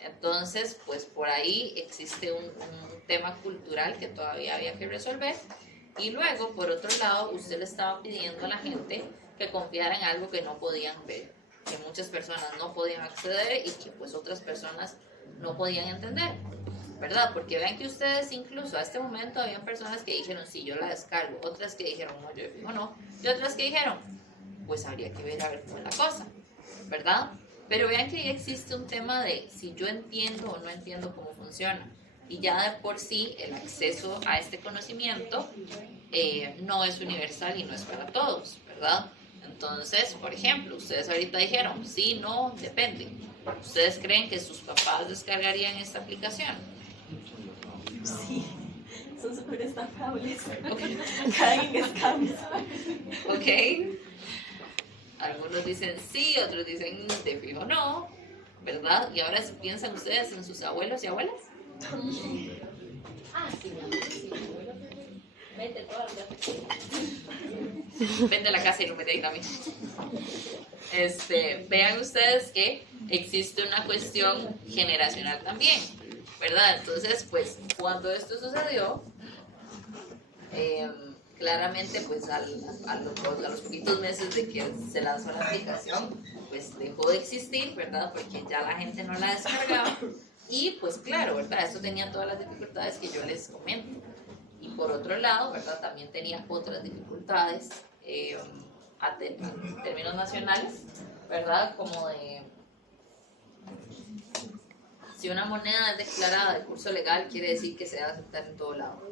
Entonces, pues por ahí existe un tema cultural que todavía había que resolver. Y luego, por otro lado, usted le estaba pidiendo a la gente que confiara en algo que no podían ver, que muchas personas no podían acceder y que pues otras personas no podían entender, ¿verdad? Porque vean que ustedes incluso a este momento habían personas que dijeron, sí, yo la descargo, otras que dijeron, no, yo digo no, y otras que dijeron, pues habría que ver a ver cómo es la cosa, ¿verdad? Pero vean que ya existe un tema de si yo entiendo o no entiendo cómo funciona. Y ya de por sí el acceso a este conocimiento no es universal y no es para todos, ¿verdad? Entonces, por ejemplo, ustedes ahorita dijeron, sí, no, depende. ¿Ustedes creen que sus papás descargarían esta aplicación? Sí, son súper estafables. Caen en scams. ¿Ok? Algunos dicen sí, otros dicen de fijo no, ¿verdad? Y ahora si piensan ustedes en sus abuelos y abuelas. Ah, sí, mi amor, sí, mi abuelo vende todas las cosas. Vende la casa y lo mete ahí también. Vean ustedes que existe una cuestión generacional también, ¿verdad? Entonces, pues, cuando esto sucedió, claramente, pues, a los poquitos meses de que se lanzó la aplicación, pues, dejó de existir, ¿verdad? Porque ya la gente no la descargaba. Y, pues, claro, ¿verdad? Esto tenía todas las dificultades que yo les comento. Y por otro lado, ¿verdad? También tenía otras dificultades en términos nacionales, ¿verdad? Como de, si una moneda es declarada de curso legal, quiere decir que se debe aceptar en todo lado.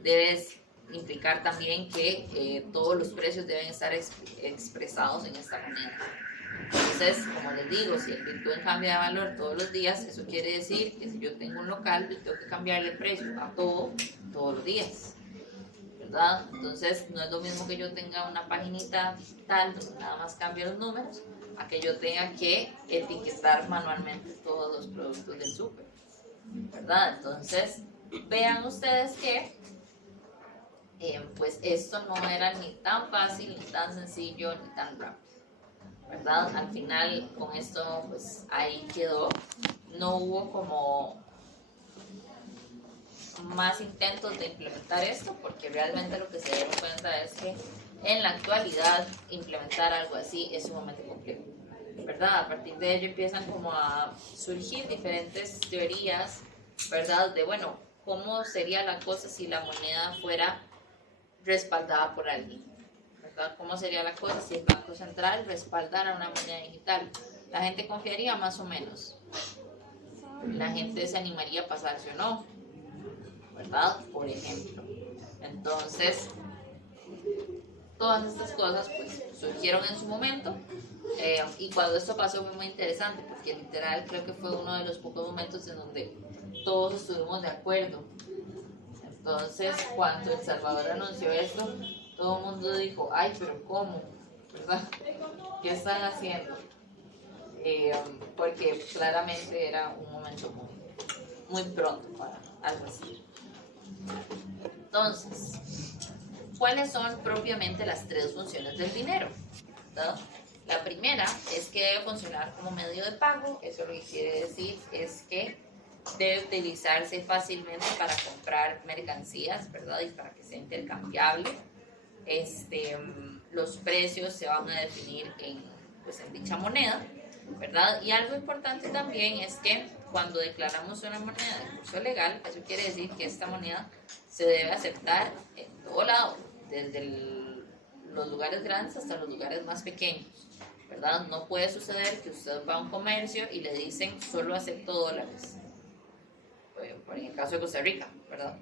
Debes implicar también que todos los precios deben estar expresados en esta moneda. Entonces, como les digo, si el Bitcoin cambia de valor todos los días, eso quiere decir que si yo tengo un local, yo tengo que cambiarle el precio a todo, todos los días, ¿verdad? Entonces, no es lo mismo que yo tenga una paginita digital donde nada más cambio los números, a que yo tenga que etiquetar manualmente todos los productos del súper, ¿verdad? Entonces, vean ustedes que pues esto no era ni tan fácil, ni tan sencillo, ni tan rápido, ¿verdad? Al final, con esto, pues ahí quedó. No hubo como más intentos de implementar esto, porque realmente lo que se dieron cuenta es que en la actualidad implementar algo así es sumamente complejo, ¿verdad? A partir de ello empiezan como a surgir diferentes teorías, ¿verdad? De, bueno, ¿cómo sería la cosa si la moneda fuera respaldada por alguien? ¿Verdad? ¿Cómo sería la cosa si el Banco Central respaldara una moneda digital? La gente confiaría más o menos. La gente se animaría a pasarse o no, ¿verdad? Por ejemplo. Entonces, todas estas cosas pues surgieron en su momento, y cuando esto pasó fue muy interesante porque literal creo que fue uno de los pocos momentos en donde todos estuvimos de acuerdo. Entonces, cuando El Salvador anunció esto, todo el mundo dijo, ay, pero ¿cómo? ¿Verdad? ¿Qué están haciendo? Porque claramente era un momento muy pronto para algo así. Entonces, ¿cuáles son propiamente las tres funciones del dinero? ¿No? La primera es que debe funcionar como medio de pago. Eso lo que quiere decir es que debe utilizarse fácilmente para comprar mercancías, ¿verdad? Y para que sea intercambiable. Los precios se van a definir en dicha moneda, ¿verdad? Y algo importante también es que cuando declaramos una moneda de curso legal, eso quiere decir que esta moneda se debe aceptar en todo lado, desde los lugares grandes hasta los lugares más pequeños, ¿verdad? No puede suceder que usted va a un comercio y le dicen solo acepto dólares, por el caso de Costa Rica, ¿verdad?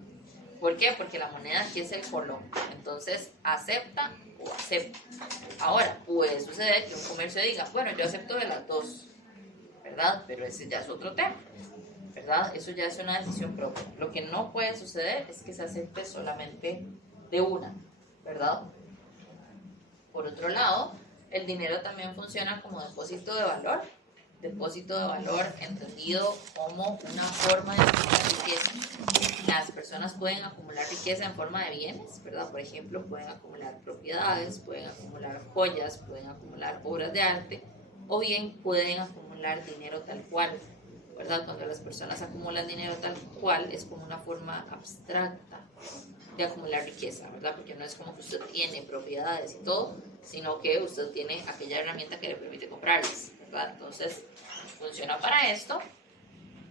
¿Por qué? Porque la moneda aquí es el colón, entonces acepta o acepta. Ahora, puede suceder que un comercio diga, bueno, yo acepto de las dos, ¿verdad? Pero ese ya es otro tema, ¿verdad? Eso ya es una decisión propia. Lo que no puede suceder es que se acepte solamente de una, ¿verdad? Por otro lado, el dinero también funciona como depósito de valor. Depósito de valor entendido como una forma de acumular riqueza. Las personas pueden acumular riqueza en forma de bienes, ¿verdad? Por ejemplo, pueden acumular propiedades, pueden acumular joyas, pueden acumular obras de arte, o bien pueden acumular dinero tal cual, ¿verdad? Cuando las personas acumulan dinero tal cual es como una forma abstracta de acumular riqueza, ¿verdad? Porque no es como que usted tiene propiedades y todo, sino que usted tiene aquella herramienta que le permite comprarlas, ¿verdad? Entonces, funciona para esto.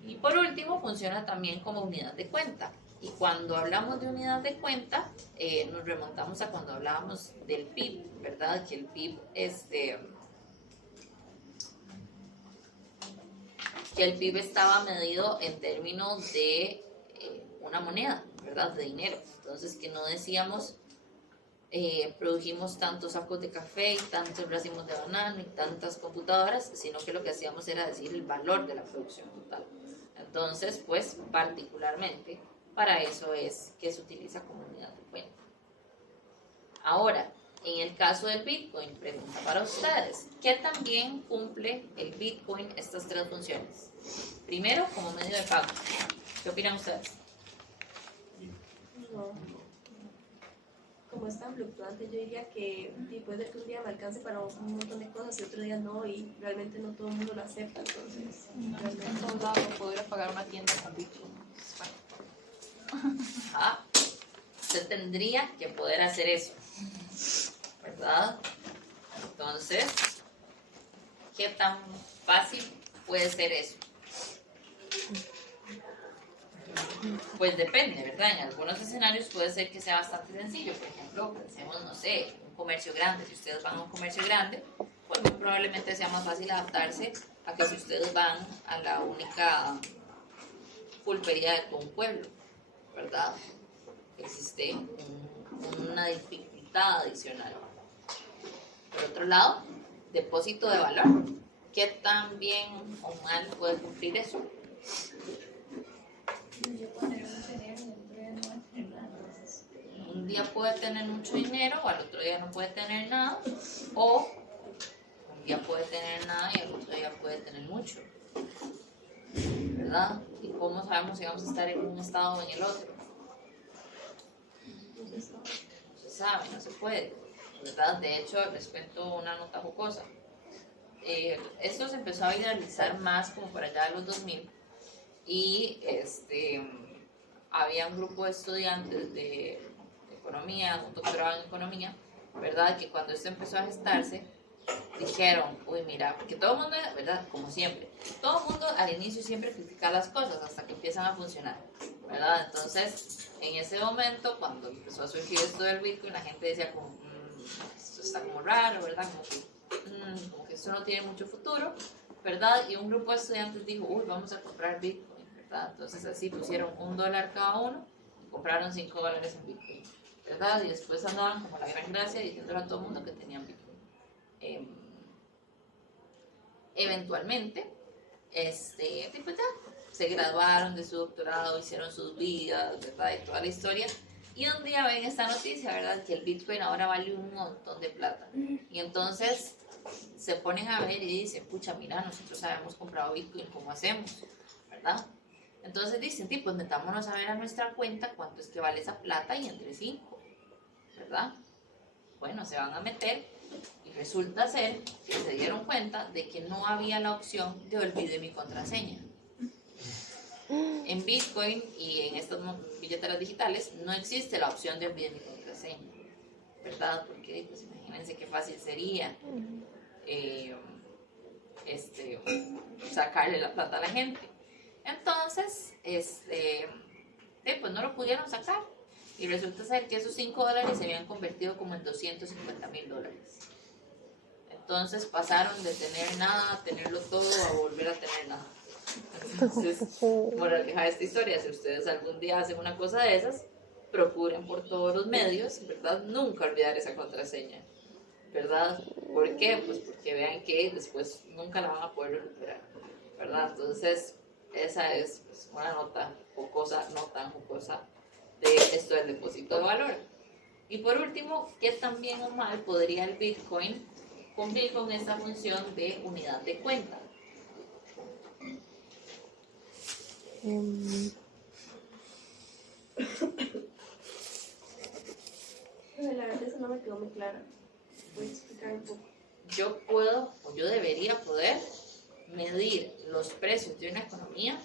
Y por último, funciona también como unidad de cuenta. Y cuando hablamos de unidad de cuenta, nos remontamos a cuando hablábamos del PIB, ¿verdad? Que el PIB estaba medido en términos de una moneda, ¿verdad? De dinero. Entonces, que no decíamos produjimos tantos sacos de café y tantos racimos de banano y tantas computadoras, sino que lo que hacíamos era decir el valor de la producción total. Entonces, pues, particularmente, para eso es que se utiliza como unidad de cuenta. Ahora, en el caso del Bitcoin, pregunta para ustedes, ¿qué también cumple el Bitcoin estas tres funciones? Primero, como medio de pago. ¿Qué opinan ustedes? No. Como es tan fluctuante, yo diría que puede ser que un día me alcance para un montón de cosas y otro día no, y realmente no todo el mundo lo acepta, entonces En realmente todos lados no podría pagar una tienda con Bitcoin. Ah, usted tendría que poder hacer eso, ¿verdad? Entonces, ¿qué tan fácil puede ser eso? Pues depende, ¿verdad? En algunos escenarios puede ser que sea bastante sencillo. Por ejemplo, pensemos, no sé, un comercio grande. Si ustedes van a un comercio grande, pues muy probablemente sea más fácil adaptarse a que si ustedes van a la única pulpería de todo un pueblo, ¿verdad? Existe una dificultad adicional. Por otro lado, depósito de valor. ¿Qué tan bien o mal puede cumplir eso? Un día puede tener mucho dinero, o al otro día no puede tener nada, o un día puede tener nada y al otro día puede tener mucho, ¿verdad? ¿Y cómo sabemos si vamos a estar en un estado o en el otro? No se sabe, no se puede, ¿verdad? De hecho, les cuento una nota jocosa. Esto se empezó a viralizar más como para allá de los 2000 y había un grupo de estudiantes de economía, un doctorado en economía, ¿verdad? Que cuando esto empezó a gestarse, dijeron, uy, mira, porque todo el mundo, ¿verdad? Como siempre, todo el mundo al inicio siempre critica las cosas hasta que empiezan a funcionar, ¿verdad? Entonces, en ese momento, cuando empezó a surgir esto del Bitcoin, la gente decía como, esto está como raro, ¿verdad? Como que esto no tiene mucho futuro, ¿verdad? Y un grupo de estudiantes dijo, uy, vamos a comprar Bitcoin, ¿verdad? Entonces así pusieron $1 cada uno y compraron $5 en Bitcoin, ¿verdad? Y después andaban como la gran gracia diciéndole a todo el mundo que tenían Bitcoin. Eventualmente, pues ya, se graduaron de su doctorado, hicieron sus vidas, ¿verdad? Y toda la historia. Y un día ven esta noticia, ¿verdad? Que el Bitcoin ahora vale un montón de plata. Y entonces se ponen a ver y dicen, pucha, mira, nosotros habíamos comprado Bitcoin, ¿cómo hacemos? ¿Verdad? Entonces dicen, pues metámonos a ver a nuestra cuenta cuánto es que vale esa plata y entre 5, ¿verdad? Bueno, se van a meter y resulta ser que se dieron cuenta de que no había la opción de olvidé mi contraseña. En Bitcoin y en estas billeteras digitales no existe la opción de olvidar mi contraseña, ¿verdad? Porque pues imagínense qué fácil sería sacarle la plata a la gente. Entonces, pues no lo pudieron sacar y resulta ser que esos $5 se habían convertido como en $250,000. Entonces pasaron de tener nada a tenerlo todo a volver a tener nada. Entonces, moraleja de esta historia, si ustedes algún día hacen una cosa de esas, procuren por todos los medios, ¿verdad? Nunca olvidar esa contraseña, ¿verdad? ¿Por qué? Pues porque vean que después nunca la van a poder recuperar, ¿verdad? Entonces, esa es pues, una nota jocosa, no tan jocosa, de esto del depósito de valor. Y por último, ¿qué tan bien o mal podría el Bitcoin cumplir con esta función de unidad de cuenta? la verdad eso no me quedó muy clara. Voy a explicar un poco. Yo puedo, o yo debería poder, medir los precios de una economía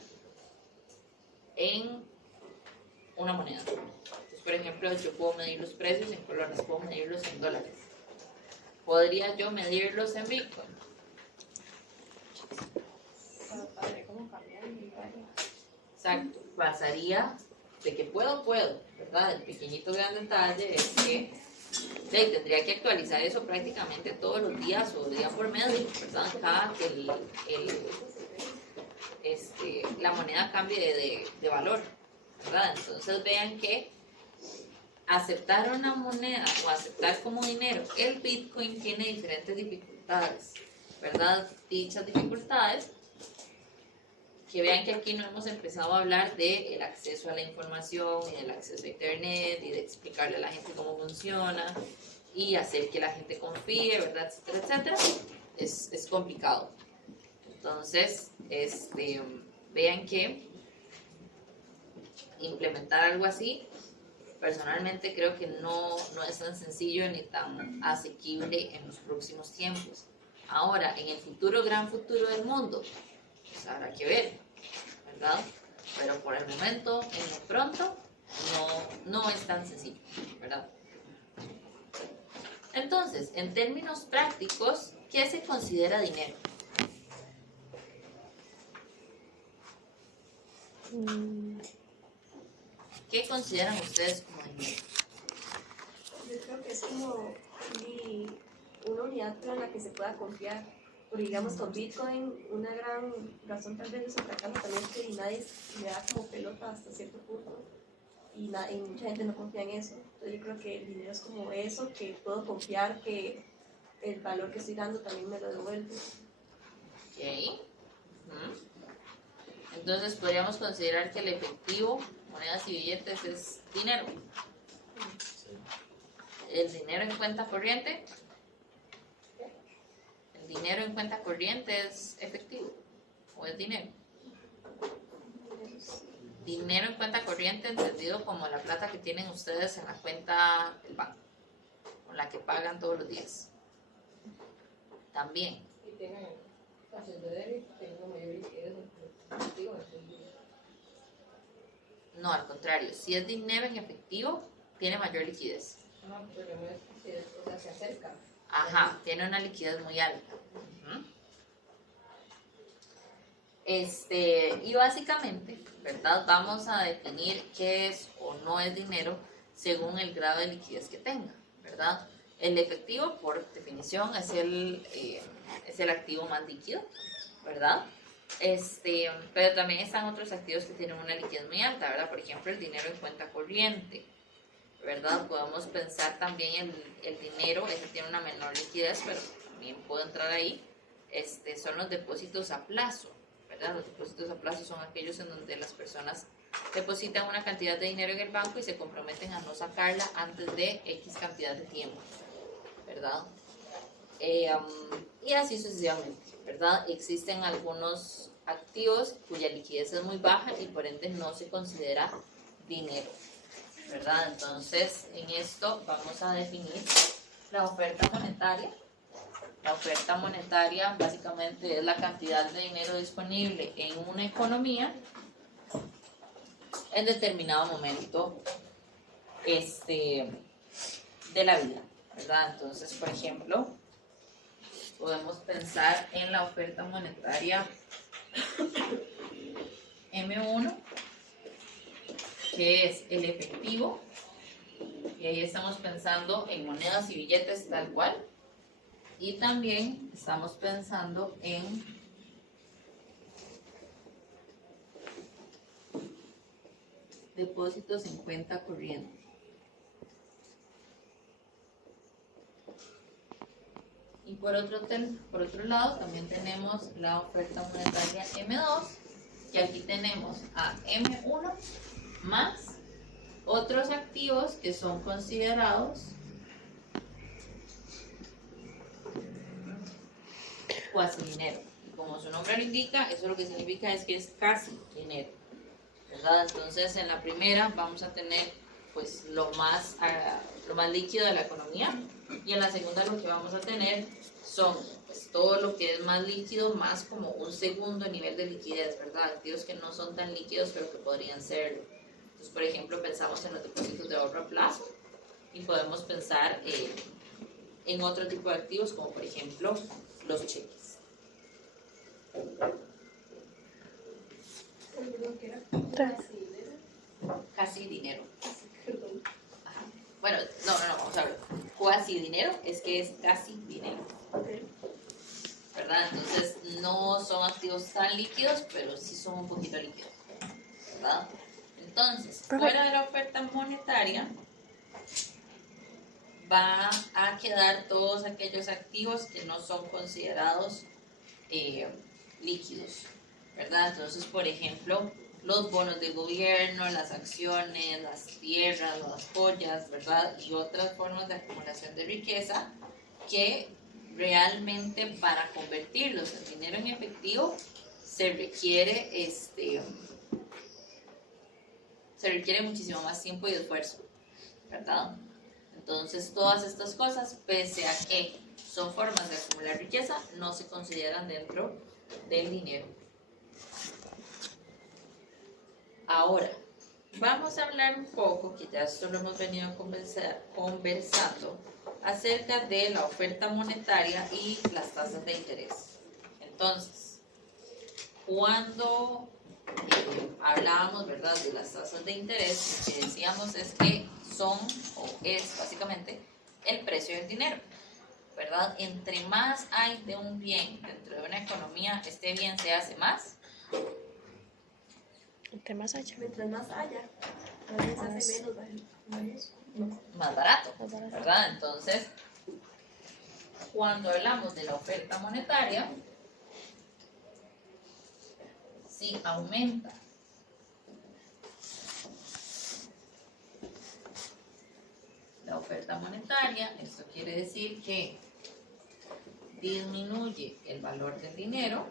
en una moneda. Entonces, por ejemplo, yo puedo medir los precios en colones, puedo medirlos en dólares. ¿Podría yo medirlos en Bitcoin? Exacto. Pasaría de que puedo, ¿verdad? El pequeñito gran detalle es que tendría que actualizar eso prácticamente todos los días o día por medio, ¿verdad? Cada que la moneda cambie de valor, ¿verdad? Entonces vean que aceptar una moneda o aceptar como dinero el Bitcoin tiene diferentes dificultades, ¿verdad? Dichas dificultades que vean que aquí no hemos empezado a hablar del acceso a la información y del acceso a internet y de explicarle a la gente cómo funciona y hacer que la gente confíe, ¿verdad? Etcétera, etcétera. Es complicado. Entonces, vean que implementar algo así, personalmente creo que no es tan sencillo ni tan asequible en los próximos tiempos. Ahora, en el futuro, gran futuro del mundo, pues habrá que ver, ¿verdad? Pero por el momento, en lo pronto, no es tan sencillo, ¿verdad? Entonces, en términos prácticos, ¿qué se considera dinero? ¿Qué consideran ustedes como dinero? Yo creo que es como una unidad en la que se pueda confiar. Porque digamos con Bitcoin, una gran razón tal vez de su fracaso también es que nadie le da como pelota hasta cierto punto. Y mucha gente no confía en eso. Entonces yo creo que el dinero es como eso, que puedo confiar que el valor que estoy dando también me lo devuelve. Ok. Entonces podríamos considerar que el efectivo, monedas y billetes es dinero. El dinero en cuenta corriente. El dinero en cuenta corriente es efectivo o es dinero. Dinero en cuenta corriente entendido como la plata que tienen ustedes en la cuenta del banco, con la que pagan todos los días. También. Y tengan tasas de débito, tengan mayor liquidez en efectivo. No, al contrario, si es dinero en efectivo, tiene mayor liquidez. Ajá, pero no es que o sea, se acerca. Ajá, tiene una liquidez muy alta. Y básicamente, ¿verdad? Vamos a definir qué es o no es dinero según el grado de liquidez que tenga, ¿verdad? El efectivo, por definición, es el activo más líquido, ¿verdad? Pero también están otros activos que tienen una liquidez muy alta, ¿verdad? Por ejemplo, el dinero en cuenta corriente, ¿verdad? Podemos pensar también el dinero, ese tiene una menor liquidez, pero también puede entrar ahí, son los depósitos a plazo, ¿verdad? Los depósitos a plazo son aquellos en donde las personas depositan una cantidad de dinero en el banco y se comprometen a no sacarla antes de X cantidad de tiempo, ¿verdad? Y así sucesivamente, ¿verdad? Existen algunos activos cuya liquidez es muy baja y por ende no se considera dinero, ¿verdad? Entonces, en esto vamos a definir la oferta monetaria. La oferta monetaria básicamente es la cantidad de dinero disponible en una economía en determinado momento de la vida, ¿verdad? Entonces, por ejemplo, podemos pensar en la oferta monetaria M1, que es el efectivo, y ahí estamos pensando en monedas y billetes tal cual, y también estamos pensando en depósitos en cuenta corriente. Y por otro lado también tenemos la oferta monetaria M2, que aquí tenemos a M1 más otros activos que son considerados cuasi dinero. Y como su nombre lo indica, eso lo que significa es que es casi dinero, ¿verdad? Entonces en la primera vamos a tener pues lo más líquido de la economía, y en la segunda lo que vamos a tener son pues, todo lo que es más líquido más como un segundo nivel de liquidez, ¿verdad? Activos que no son tan líquidos pero que podrían serlo. Entonces, por ejemplo, pensamos en los depósitos de ahorro a plazo y podemos pensar en otro tipo de activos como por ejemplo los cheques. Casi dinero. Ajá. Bueno, no, vamos a ver. Cuasi dinero es que es casi dinero. ¿Verdad? Entonces no son activos tan líquidos, pero sí son un poquito líquidos, ¿verdad? Entonces, fuera de la oferta monetaria va a quedar todos aquellos activos que no son considerados líquidos, ¿verdad? Entonces, por ejemplo, los bonos de gobierno, las acciones, las tierras, las joyas, ¿verdad? Y otras formas de acumulación de riqueza que realmente para convertirlos en dinero en efectivo se requiere muchísimo más tiempo y esfuerzo, ¿verdad? Entonces, todas estas cosas, pese a que son formas de acumular riqueza, no se consideran dentro del dinero. Ahora, vamos a hablar un poco, que ya esto lo hemos venido conversando, acerca de la oferta monetaria y las tasas de interés. Entonces, cuando hablábamos, ¿verdad?, de las tasas de interés, lo que decíamos es que son, o es básicamente, el precio del dinero, ¿verdad? Entre más hay de un bien dentro de una economía, este bien se hace más. Entre más haya. Mientras más haya, más bien se hace menos. Más barato, Más barato. ¿verdad? Entonces, cuando hablamos de la oferta monetaria, si aumenta la oferta monetaria, esto quiere decir que disminuye el valor del dinero.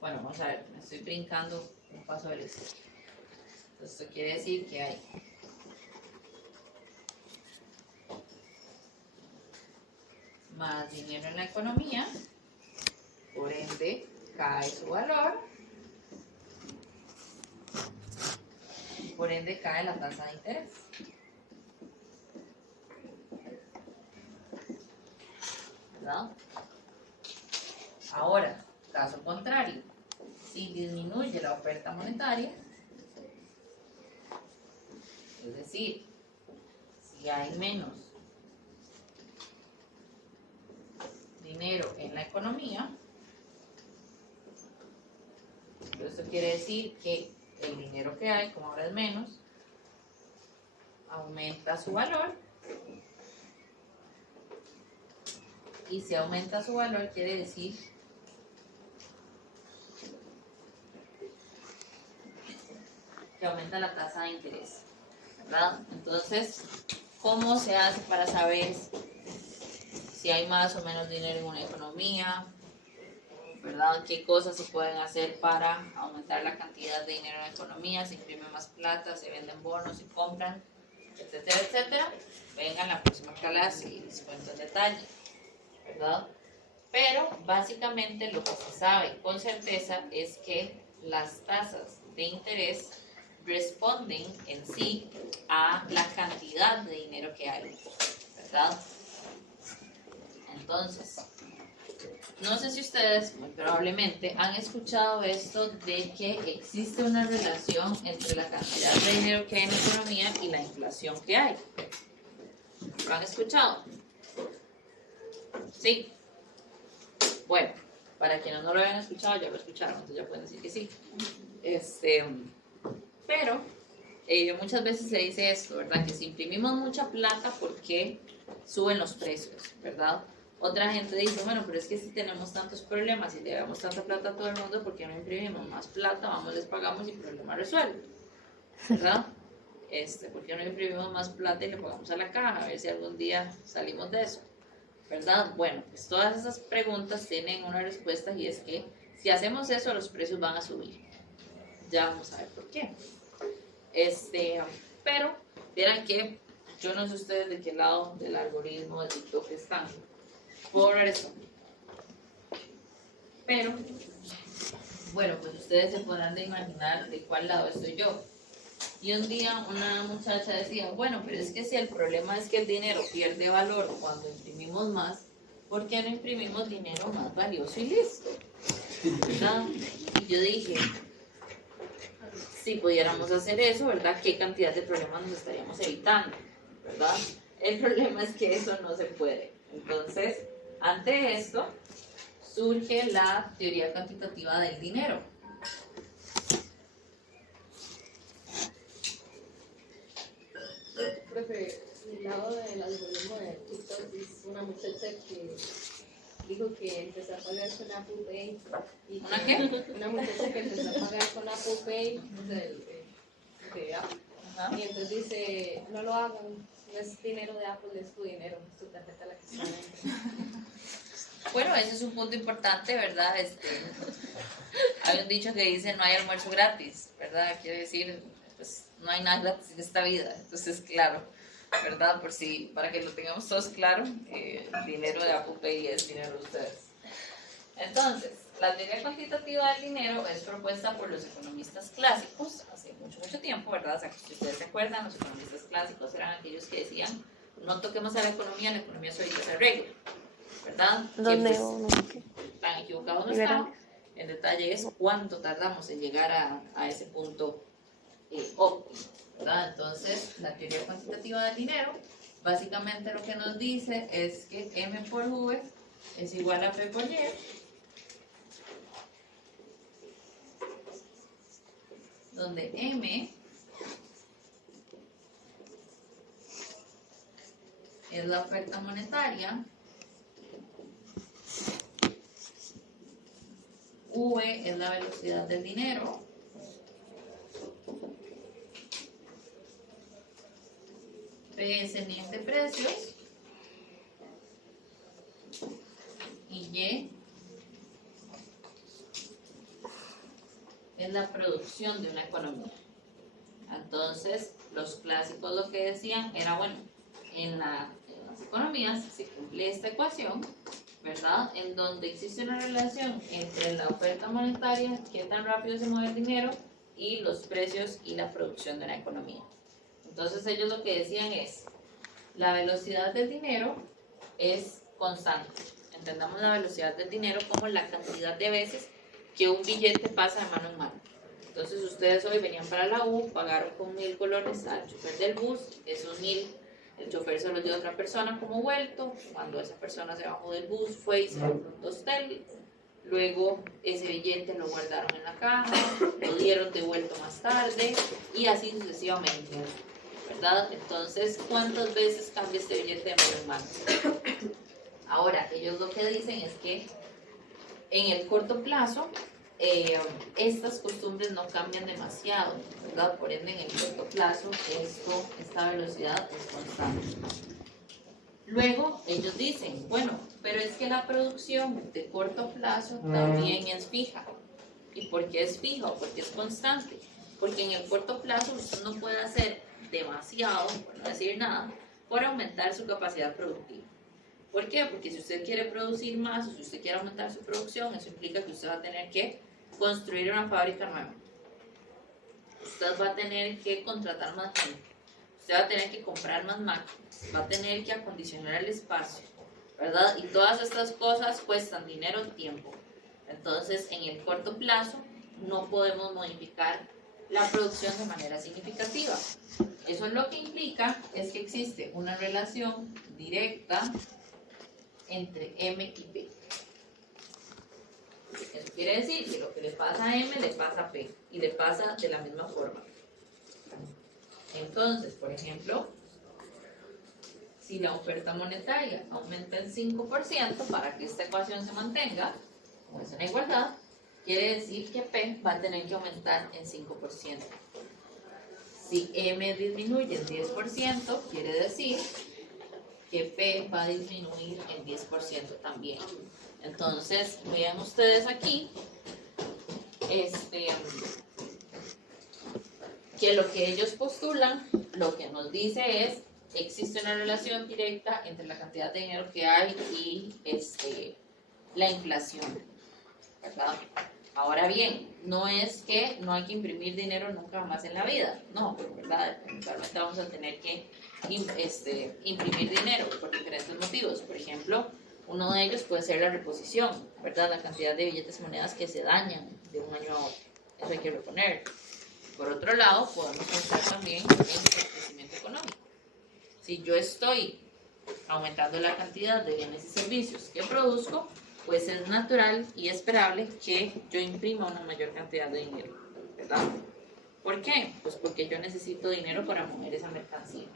Bueno, vamos a ver, me estoy brincando un paso del esto. Entonces, esto quiere decir que hay más dinero en la economía, por ende cae su valor, y por ende cae la tasa de interés. ¿Verdad? Ahora, caso contrario, si disminuye la oferta monetaria, es decir, si hay menos dinero en la economía, esto quiere decir que el dinero que hay, como ahora es menos, aumenta su valor, y si aumenta su valor quiere decir que aumenta la tasa de interés, ¿verdad? Entonces, ¿cómo se hace para saber si hay más o menos dinero en una economía? ¿Verdad? ¿Qué cosas se pueden hacer para aumentar la cantidad de dinero en la economía? Se imprime más plata, se venden bonos, se compran, etcétera, etcétera. Vengan la próxima clase y les cuento en detalle, ¿verdad? Pero básicamente lo que se sabe con certeza es que las tasas de interés responden en sí a la cantidad de dinero que hay, ¿verdad? Entonces, no sé si ustedes, muy probablemente, han escuchado esto de que existe una relación entre la cantidad de dinero que hay en la economía y la inflación que hay. ¿Lo han escuchado? Sí. Bueno, para quienes no lo hayan escuchado, ya lo escucharon, entonces ya pueden decir que sí. Pero muchas veces se dice esto, ¿verdad? Que si imprimimos mucha plata, ¿por qué suben los precios, ¿verdad? Otra gente dice, bueno, pero es que si tenemos tantos problemas y le damos tanta plata a todo el mundo, ¿por qué no imprimimos más plata? Vamos, les pagamos y problema resuelto, ¿verdad? ¿Por qué no imprimimos más plata y le pagamos a la caja? A ver si algún día salimos de eso, ¿verdad? Bueno, pues todas esas preguntas tienen una respuesta y es que si hacemos eso, los precios van a subir. Ya vamos a ver por qué. Pero, vieran que yo no sé ustedes de qué lado del algoritmo de TikTok están. Por eso. Pero, bueno, pues ustedes se podrán de imaginar de cuál lado estoy yo. Y un día una muchacha decía, bueno, pero es que si el problema es que el dinero pierde valor cuando imprimimos más, ¿por qué no imprimimos dinero más valioso y listo? ¿Verdad? Y yo dije, si pudiéramos hacer eso, ¿verdad? ¿Qué cantidad de problemas nos estaríamos evitando? ¿Verdad? El problema es que eso no se puede. Entonces, ante esto, surge la teoría cuantitativa del dinero. Profe, el lado del algoritmo de TikTok es una muchacha que dijo que empezó a pagar con Apple Pay. Y ¿Una que- qué? Una muchacha que empezó a pagar con Apple Pay, o sea, de Apple. Ajá. Y entonces dice, no lo hagan, no es dinero de Apple, es tu dinero, es tu tarjeta la que está dentro. Bueno, ese es un punto importante, ¿verdad? Hay un dicho que dice no hay almuerzo gratis, ¿verdad? Quiere decir, pues no hay nada gratis en esta vida. Entonces, claro, ¿verdad? Por si, para que lo tengamos todos claro, el dinero de Apple Pay es dinero de ustedes. Entonces, la teoría cuantitativa del dinero es propuesta por los economistas clásicos hace mucho tiempo, ¿verdad? O sea, si ustedes se acuerdan, los economistas clásicos eran aquellos que decían, no toquemos a la economía solita se arregla, ¿verdad? ¿Dónde Que, pues, uno? tan equivocado no Liberal. está. El detalle es cuánto tardamos en llegar a ese punto óptimo, ¿verdad? Entonces, la teoría cuantitativa del dinero, básicamente lo que nos dice es que M por V es igual a P por Y, donde M es la oferta monetaria, V es la velocidad del dinero, P es el nivel de precios y Y es la producción de una economía. Entonces, los clásicos lo que decían era, bueno, en las economías se cumple esta ecuación, ¿verdad? En donde existe una relación entre la oferta monetaria, qué tan rápido se mueve el dinero, y los precios y la producción de una economía. Entonces ellos lo que decían es, la velocidad del dinero es constante. Entendamos la velocidad del dinero como la cantidad de veces que un billete pasa de mano en mano. Entonces ustedes hoy venían para la U, pagaron con 1000 colones al chofer del bus, esos 1000 el chofer se los dio a otra persona como vuelto, cuando esa persona se bajó del bus fue y se fue a un hostel, luego ese billete lo guardaron en la caja, lo dieron devuelto más tarde y así sucesivamente, ¿verdad? Entonces, ¿cuántas veces cambia este billete de mano en mano? Ahora, ellos lo que dicen es que en el corto plazo estas costumbres no cambian demasiado, ¿verdad? Por ende, en el corto plazo esta velocidad es constante. Luego, ellos dicen, bueno, pero es que la producción de corto plazo también es fija. ¿Y por qué es fija o por qué es constante? Porque en el corto plazo usted no puede hacer demasiado, por no decir nada, por aumentar su capacidad productiva. ¿Por qué? Porque si usted quiere producir más o si usted quiere aumentar su producción, eso implica que usted va a tener que construir una fábrica nueva. Usted va a tener que contratar más gente. Usted va a tener que comprar más máquinas. Va a tener que acondicionar el espacio, ¿verdad? Y todas estas cosas cuestan dinero y tiempo. Entonces, en el corto plazo, no podemos modificar la producción de manera significativa. Eso lo que implica es que existe una relación directa entre M y P. Eso quiere decir que lo que le pasa a M le pasa a P y le pasa de la misma forma. Entonces, por ejemplo, si la oferta monetaria aumenta en 5% para que esta ecuación se mantenga, como es una igualdad, quiere decir que P va a tener que aumentar en 5%. Si M disminuye en 10%, quiere decir que P va a disminuir en 10% también. Entonces, vean ustedes aquí, que lo que ellos postulan, lo que nos dice es, existe una relación directa entre la cantidad de dinero que hay y la inflación, ¿verdad? Ahora bien, no es que no hay que imprimir dinero nunca más en la vida, no, pero ¿verdad? Eventualmente vamos a tener que imprimir dinero por diferentes motivos. Por ejemplo, uno de ellos puede ser la reposición, ¿verdad? La cantidad de billetes y monedas que se dañan de un año a otro. Eso hay que reponer. Por otro lado, podemos pensar también en el crecimiento económico. Si yo estoy aumentando la cantidad de bienes y servicios que produzco, pues es natural y esperable que yo imprima una mayor cantidad de dinero, ¿verdad? ¿Por qué? Pues porque yo necesito dinero para mover esa mercancía.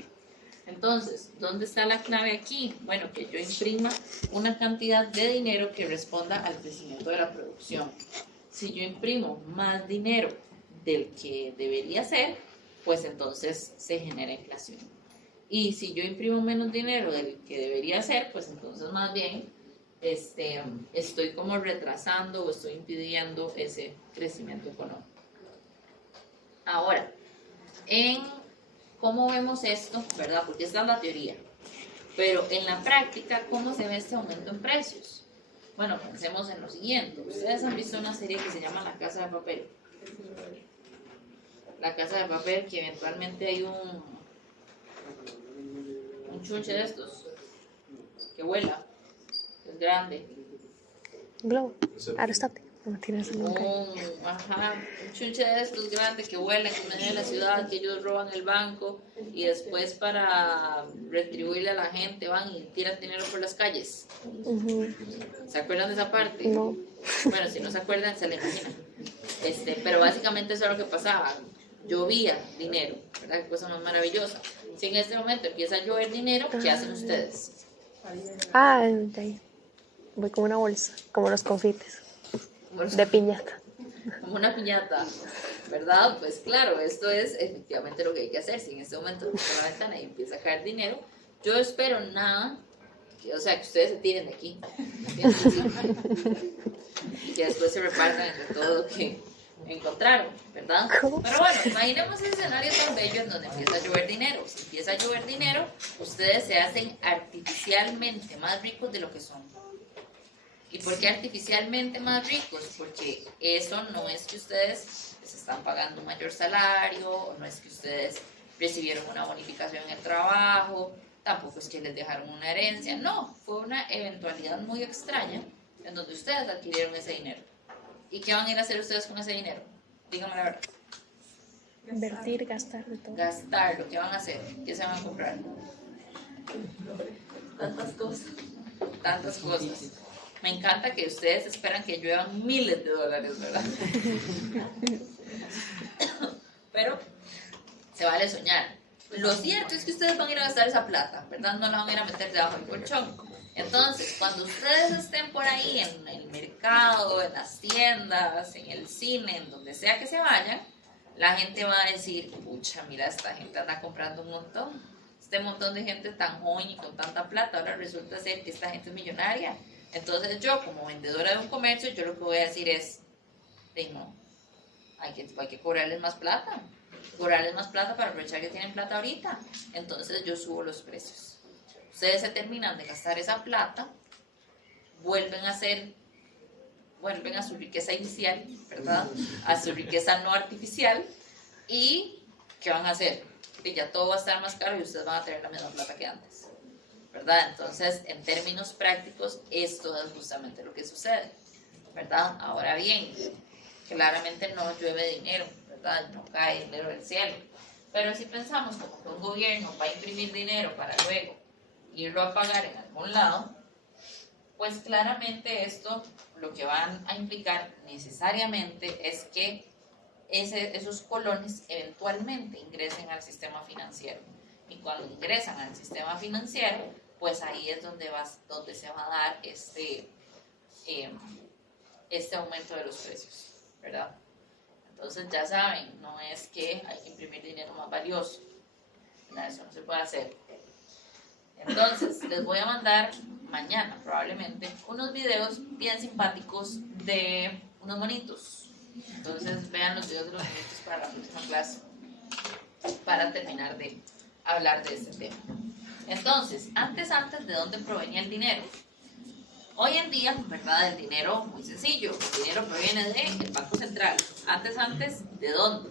Entonces, ¿dónde está la clave aquí? Bueno, que yo imprima una cantidad de dinero que responda al crecimiento de la producción. Si yo imprimo más dinero del que debería ser, pues entonces se genera inflación. Y si yo imprimo menos dinero del que debería ser, pues entonces más bien estoy como retrasando o estoy impidiendo ese crecimiento económico. Ahora, ¿cómo vemos esto? ¿Verdad? Porque esta es la teoría. Pero en la práctica, ¿cómo se ve este aumento en precios? Bueno, pensemos en lo siguiente. Ustedes han visto una serie que se llama La Casa de Papel. La Casa de Papel, que eventualmente hay un chunche de estos que vuela, es grande. Globo. Aerostate. No tienes el nombre. Un chunche de estos grandes que vuelan en medio de la ciudad, que ellos roban el banco y después para retribuirle a la gente van y tiran dinero por las calles. ¿Se acuerdan de esa parte? No. Bueno, si no se acuerdan, se le imaginan. Pero básicamente eso es lo que pasaba. Llovía dinero, ¿verdad? Qué cosa más maravillosa. Si en este momento empieza a llover dinero, ¿qué hacen ustedes? De ahí. Voy con una bolsa, como los confites de piñata. Como una piñata, ¿verdad? Pues claro, esto es efectivamente lo que hay que hacer. Si en este momento toca la ventana y empieza a caer dinero, yo espero nada, o sea, que ustedes se tiren de aquí. Y que después se repartan entre todo lo que encontraron, ¿verdad? Pero bueno, imaginemos ese escenario tan bello en donde empieza a llover dinero. Si empieza a llover dinero, ustedes se hacen artificialmente más ricos de lo que son. ¿Y por qué artificialmente más ricos? Porque eso no es que ustedes les están pagando un mayor salario, o no es que ustedes recibieron una bonificación en el trabajo, tampoco es que les dejaron una herencia, no, fue una eventualidad muy extraña en donde ustedes adquirieron ese dinero. ¿Y qué van a ir a hacer ustedes con ese dinero? Díganme la verdad. Invertir, gastar, de todo. Gastarlo, ¿qué van a hacer? ¿Qué se van a comprar? Tantas cosas. Tantas cosas. Me encanta que ustedes esperan que lluevan miles de dólares, ¿verdad? Pero se vale soñar. Lo cierto es que ustedes van a ir a gastar esa plata, ¿verdad? No la van a ir a meter debajo del colchón. Entonces, cuando ustedes estén por ahí en el mercado, en las tiendas, en el cine, en donde sea que se vayan, la gente va a decir, pucha, mira, esta gente anda comprando un montón. Este montón de gente tan joven y con tanta plata, ahora resulta ser que esta gente es millonaria. Entonces yo, como vendedora de un comercio, yo lo que voy a decir es, no, hay que cobrarles más plata para aprovechar que tienen plata ahorita. Entonces yo subo los precios. Ustedes se terminan de gastar esa plata, vuelven a su riqueza inicial, ¿verdad? A su riqueza no artificial. ¿Y qué van a hacer? Que ya todo va a estar más caro y ustedes van a tener la misma plata que antes, ¿verdad? Entonces, en términos prácticos, esto es justamente lo que sucede, ¿verdad? Ahora bien, claramente no llueve dinero, ¿verdad? No cae dinero del cielo. Pero si pensamos como que un gobierno va a imprimir dinero para luego irlo a pagar en algún lado, pues claramente esto lo que van a implicar necesariamente es que esos colones eventualmente ingresen al sistema financiero. Y cuando ingresan al sistema financiero, pues ahí es donde se va a dar este aumento de los precios, ¿verdad? Entonces ya saben, no es que hay que imprimir dinero más valioso, ¿verdad? Eso no se puede hacer. Entonces les voy a mandar mañana probablemente unos videos bien simpáticos de unos monitos. Entonces vean los videos de los monitos para la próxima clase, para terminar de hablar de este tema. Entonces, antes, ¿de dónde provenía el dinero? Hoy en día, ¿verdad? El dinero, muy sencillo, el dinero proviene del Banco Central. Antes, ¿de dónde?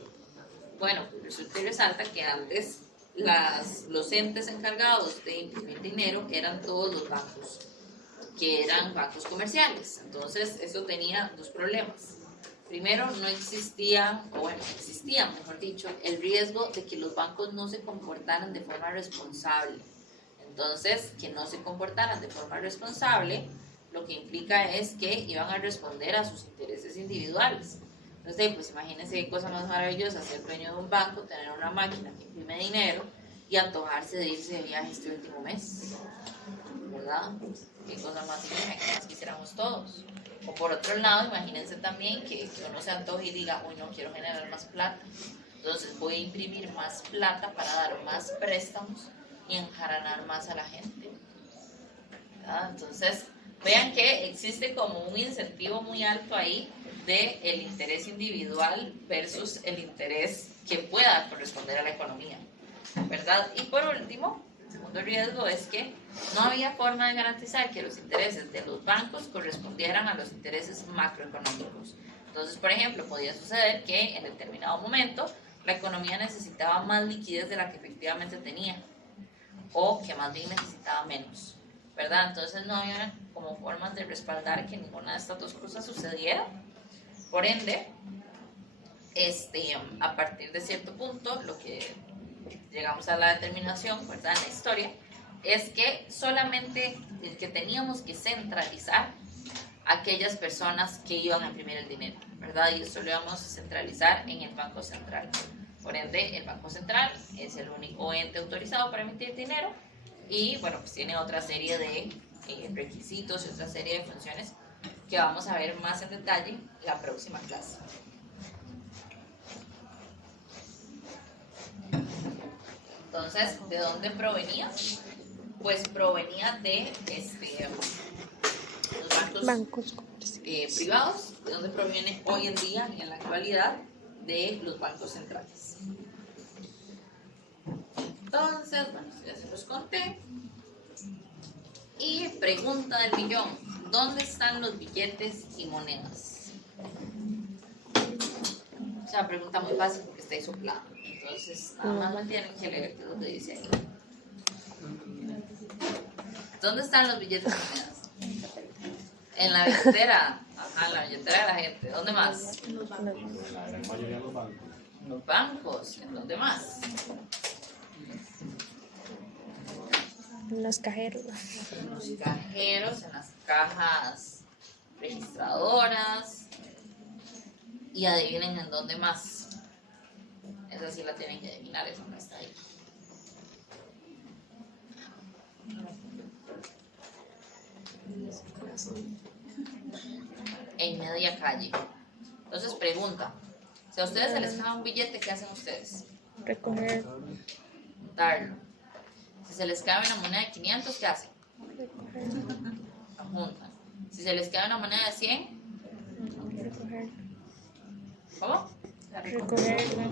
Bueno, resulta y resalta que antes los entes encargados de imprimir dinero eran todos los bancos, que eran bancos comerciales. Entonces, eso tenía dos problemas. Primero, no existía, mejor dicho, el riesgo de que los bancos no se comportaran de forma responsable. Entonces, que no se comportaran de forma responsable, lo que implica es que iban a responder a sus intereses individuales. Entonces, pues imagínense qué cosa más maravillosa ser dueño de un banco, tener una máquina que imprime dinero y antojarse de irse de viaje este último mes, ¿verdad? Qué cosa más divina, que más quisiéramos todos. O por otro lado, imagínense también que uno se antoje y diga, uy, no quiero generar más plata, entonces voy a imprimir más plata para dar más préstamos y enjaranar más a la gente, ¿verdad? Entonces, vean que existe como un incentivo muy alto ahí de el interés individual versus el interés que pueda corresponder a la economía, ¿verdad? Y por último, el segundo riesgo es que no había forma de garantizar que los intereses de los bancos correspondieran a los intereses macroeconómicos. Entonces, por ejemplo, podía suceder que en determinado momento la economía necesitaba más liquidez de la que efectivamente tenía, o que más bien necesitaba menos, ¿verdad? Entonces no había como formas de respaldar que ninguna de estas dos cosas sucediera. Por ende, a partir de cierto punto, lo que llegamos a la determinación, ¿verdad?, en la historia, es que solamente el que teníamos que centralizar aquellas personas que iban a imprimir el dinero, ¿verdad? Y eso lo íbamos a centralizar en el Banco Central. Por ende, el Banco Central es el único ente autorizado para emitir dinero y, bueno, pues tiene otra serie de requisitos y otra serie de funciones que vamos a ver más en detalle la próxima clase. Entonces, ¿de dónde provenía? Pues provenía de los bancos privados, de donde proviene hoy en día y en la actualidad de los bancos centrales. Entonces, bueno, ya se los conté. Y pregunta del millón, ¿dónde están los billetes y monedas? O sea, pregunta muy fácil porque está ahí soplado. Entonces, nada más me tienen que leer qué es lo que dice ahí. ¿Dónde están los billetes y monedas? En la billetera. Ajá, en la billetera de la gente. ¿Dónde más? En la gran mayoría de los bancos. En los bancos. ¿En dónde más? En los cajeros. En los cajeros, en las cajas registradoras. Y adivinen en dónde más. Esa sí la tienen que adivinar, esa no está ahí. En media calle. Entonces pregunta, si a ustedes se les cae un billete, ¿qué hacen ustedes? Recoger. Darlo. Si se les cae una moneda de 500, ¿qué hacen? La juntan. Si se les cae una moneda de 100, Recoger. ¿cómo? Recogerla.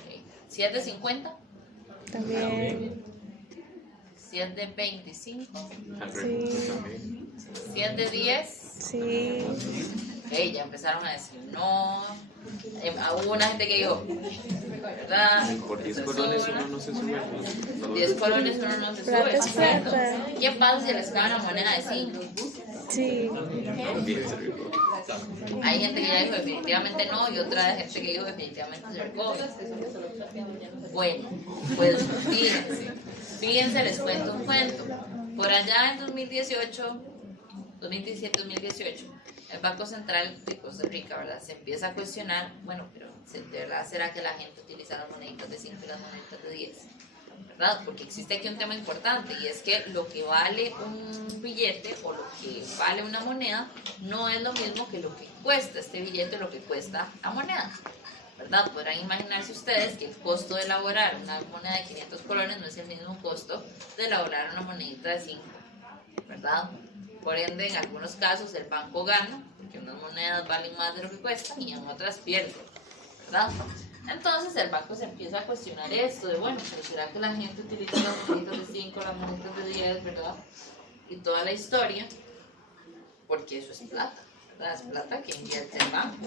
Okay. Si es de 50, También. si es de 25, Sí. si es de 10, Sí. okay, ya empezaron a decir no. Hubo una gente que dijo, ¿verdad? Por 10 colones uno no se sube. 10 colones uno no se Plata sube. es plata. ¿Qué pasa si les cae una moneda de 5? Sí. Hay gente que ya dijo definitivamente no y otra gente que dijo definitivamente se recoge. Bueno, pues fíjense, les cuento un cuento. Por allá en 2017-2018, el Banco Central de Costa Rica, ¿verdad?, se empieza a cuestionar, bueno, pero ¿de verdad será que la gente utiliza las moneditas de 5 y las moneditas de 10? ¿Verdad? Porque existe aquí un tema importante y es que lo que vale un billete o lo que vale una moneda no es lo mismo que lo que cuesta este billete o lo que cuesta la moneda, ¿verdad? Podrán imaginarse ustedes que el costo de elaborar una moneda de 500 colones no es el mismo costo de elaborar una monedita de 5, ¿verdad? Por ende, en algunos casos el banco gana, porque unas monedas valen más de lo que cuestan y en otras pierde, ¿verdad? Entonces el banco se empieza a cuestionar esto de, bueno, pero ¿será que la gente utiliza las moneditas de 5, las moneditas de 10, ¿verdad? Y toda la historia, porque eso es plata, ¿verdad? Es plata que invierte el banco.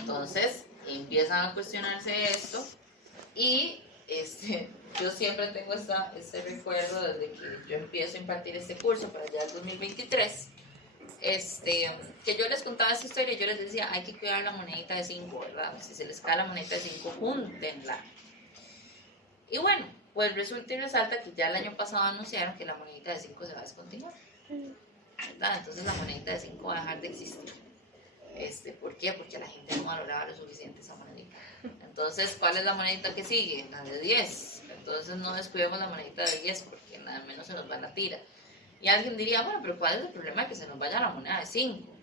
Entonces empiezan a cuestionarse esto y yo siempre tengo este recuerdo desde que yo empiezo a impartir este curso para allá el 2023, que yo les contaba esta historia y yo les decía, hay que cuidar la monedita de 5, ¿verdad? Si se les cae la monedita de 5, júntenla. Y bueno, pues resulta y resalta que ya el año pasado anunciaron que la monedita de 5 se va a descontinuar, ¿verdad? Entonces la monedita de 5 va a dejar de existir. ¿Por qué? Porque la gente no valoraba lo suficiente esa monedita. Entonces, ¿cuál es la monedita que sigue? La de 10. entonces no descuidemos la monedita de 10 porque nada menos se nos va la tira. Y alguien diría, bueno, pero ¿cuál es el problema de que se nos vaya la moneda de 5?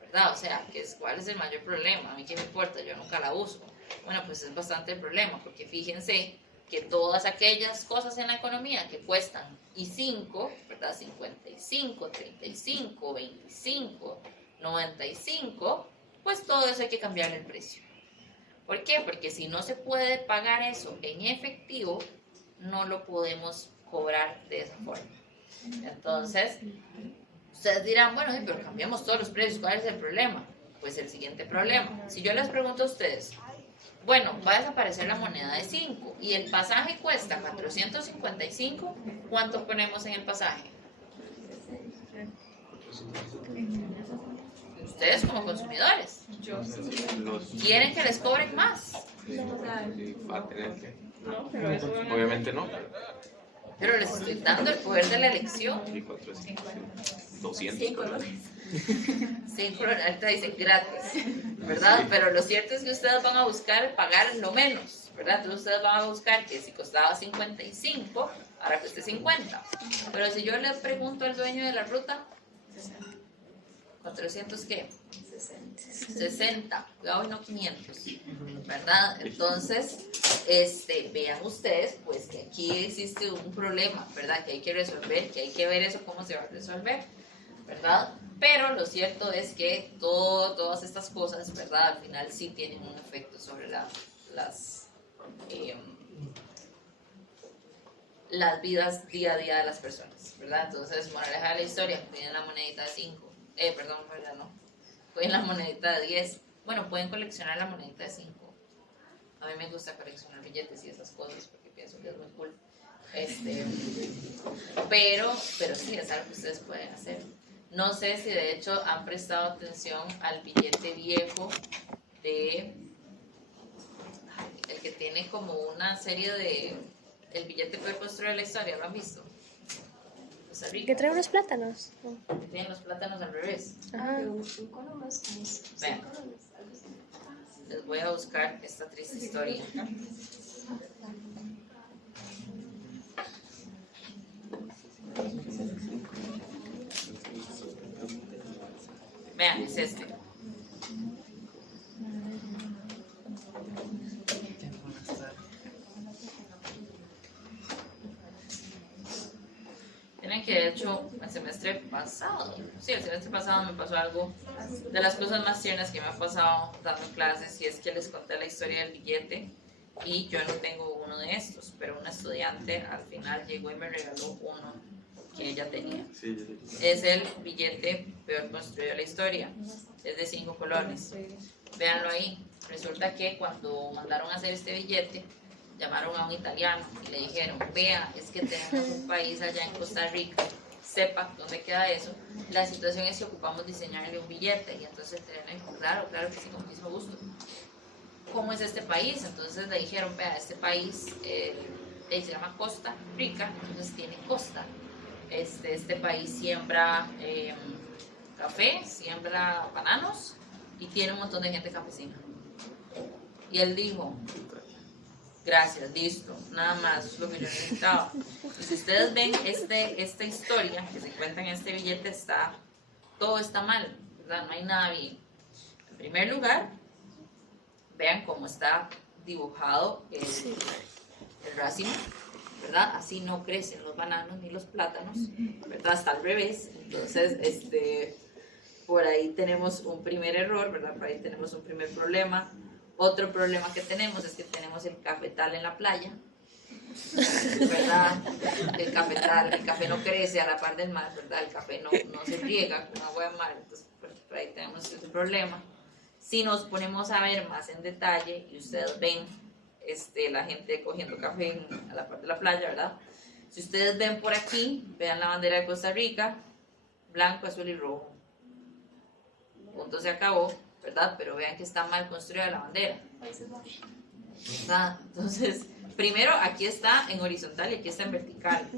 ¿Verdad? O sea, ¿cuál es el mayor problema? A mí qué me importa, yo nunca la uso. Bueno, pues es bastante el problema, porque fíjense que todas aquellas cosas en la economía que cuestan y 5, ¿verdad? 55, 35, 25, 95, pues todo eso hay que cambiarle el precio. ¿Por qué? Porque si no se puede pagar eso en efectivo, no lo podemos cobrar de esa forma. Entonces, ustedes dirán, bueno, pero cambiamos todos los precios, ¿cuál es el problema? Pues el siguiente problema. Si yo les pregunto a ustedes, bueno, va a desaparecer la moneda de 5 y el pasaje cuesta 455, ¿cuánto ponemos en el pasaje? Ustedes como consumidores. ¿Quieren que les cobren más? Va a tener que. No, pero eso Obviamente no. Pero les estoy dando el poder de la elección. Y 400. 200. 5 dólares. 5 ahorita dicen gratis, ¿verdad? Pero lo cierto es que ustedes van a buscar pagar lo menos, ¿verdad? Entonces ustedes van a buscar que si costaba 55, ahora cueste 50. Pero si yo le pregunto al dueño de la ruta, 400 ¿qué? 60, cuidado y no 500, ¿verdad? Entonces, vean ustedes, pues que aquí existe un problema, ¿verdad? Que hay que resolver, que hay que ver eso cómo se va a resolver, ¿verdad? Pero lo cierto es que todas estas cosas, ¿verdad? Al final sí tienen un efecto sobre las vidas día a día de las personas, ¿verdad? Entonces, moraleja de la historia, cuiden la monedita de 5, perdón, ¿verdad? No, cuiden la monedita de 10, bueno, pueden coleccionar la monedita de 5, a mí me gusta coleccionar billetes y esas cosas porque pienso que es muy cool, pero sí, es algo que ustedes pueden hacer. No sé si de hecho han prestado atención al billete viejo el que tiene como una serie de, el billete que construye la historia, ¿lo han visto? Costa Rica. Que trae unos plátanos. Que tienen los plátanos al revés. Ajá. Un cono más. Vean, les voy a buscar esta triste historia. Vean, es este. Tienen que, de hecho, el semestre pasado, me pasó algo de las cosas más tiernas que me ha pasado dando clases, y es que les conté la historia del billete y yo no tengo uno de estos, pero una estudiante al final llegó y me regaló uno que ella tenía. Es el billete peor construido de la historia, es de 5 colores. Véanlo ahí. Resulta que cuando mandaron a hacer este billete, llamaron a un italiano y le dijeron, vea, es que tenemos un país allá en Costa Rica, sepa dónde queda eso. La situación es que ocupamos diseñarle un billete. Y entonces el italiano dijo, claro que sí, con muchísimo gusto. ¿Cómo es este país? Entonces le dijeron, vea, este país se llama Costa Rica, entonces tiene costa. Este país siembra café, siembra bananos y tiene un montón de gente campesina. Y él dijo, gracias, listo, nada más, es lo que yo necesitaba. Y si ustedes ven esta historia que se cuenta en este billete, todo está mal, ¿verdad? No hay nada bien. En primer lugar, vean cómo está dibujado el racimo, ¿verdad? Así no crecen los bananos ni los plátanos, ¿verdad? Está al revés. Entonces, por ahí tenemos un primer error, ¿verdad? Por ahí tenemos un primer problema. Otro problema que tenemos es que tenemos el cafetal en la playa, ¿verdad? El café no crece a la par del mar, ¿verdad? El café no se riega con agua de mar, entonces por ahí tenemos ese problema. Si nos ponemos a ver más en detalle y ustedes ven la gente cogiendo café a la parte de la playa, ¿verdad? Si ustedes ven por aquí, vean la bandera de Costa Rica, blanco, azul y rojo. Punto, se acabó, ¿verdad? Pero vean que está mal construida la bandera, ¿verdad? Entonces, primero aquí está en horizontal y aquí está en vertical,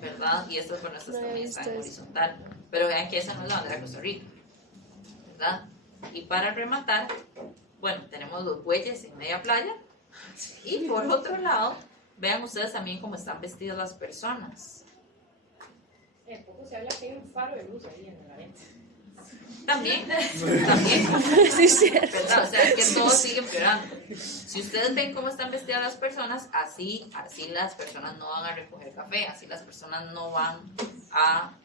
¿verdad? Y estas, bueno, estas también están en horizontal, pero vean que esa no es la bandera de Costa Rica, ¿verdad? Y para rematar, bueno, tenemos los bueyes en media playa. Y por otro lado, vean ustedes también cómo están vestidas las personas. Poco se habla que hay un faro de luz ahí en la arena. También, Sí, es cierto. ¿verdad? O sea, es que todo sigue empeorando. Si ustedes ven cómo están vestidas las personas, así las personas no van a recoger café, así las personas no van a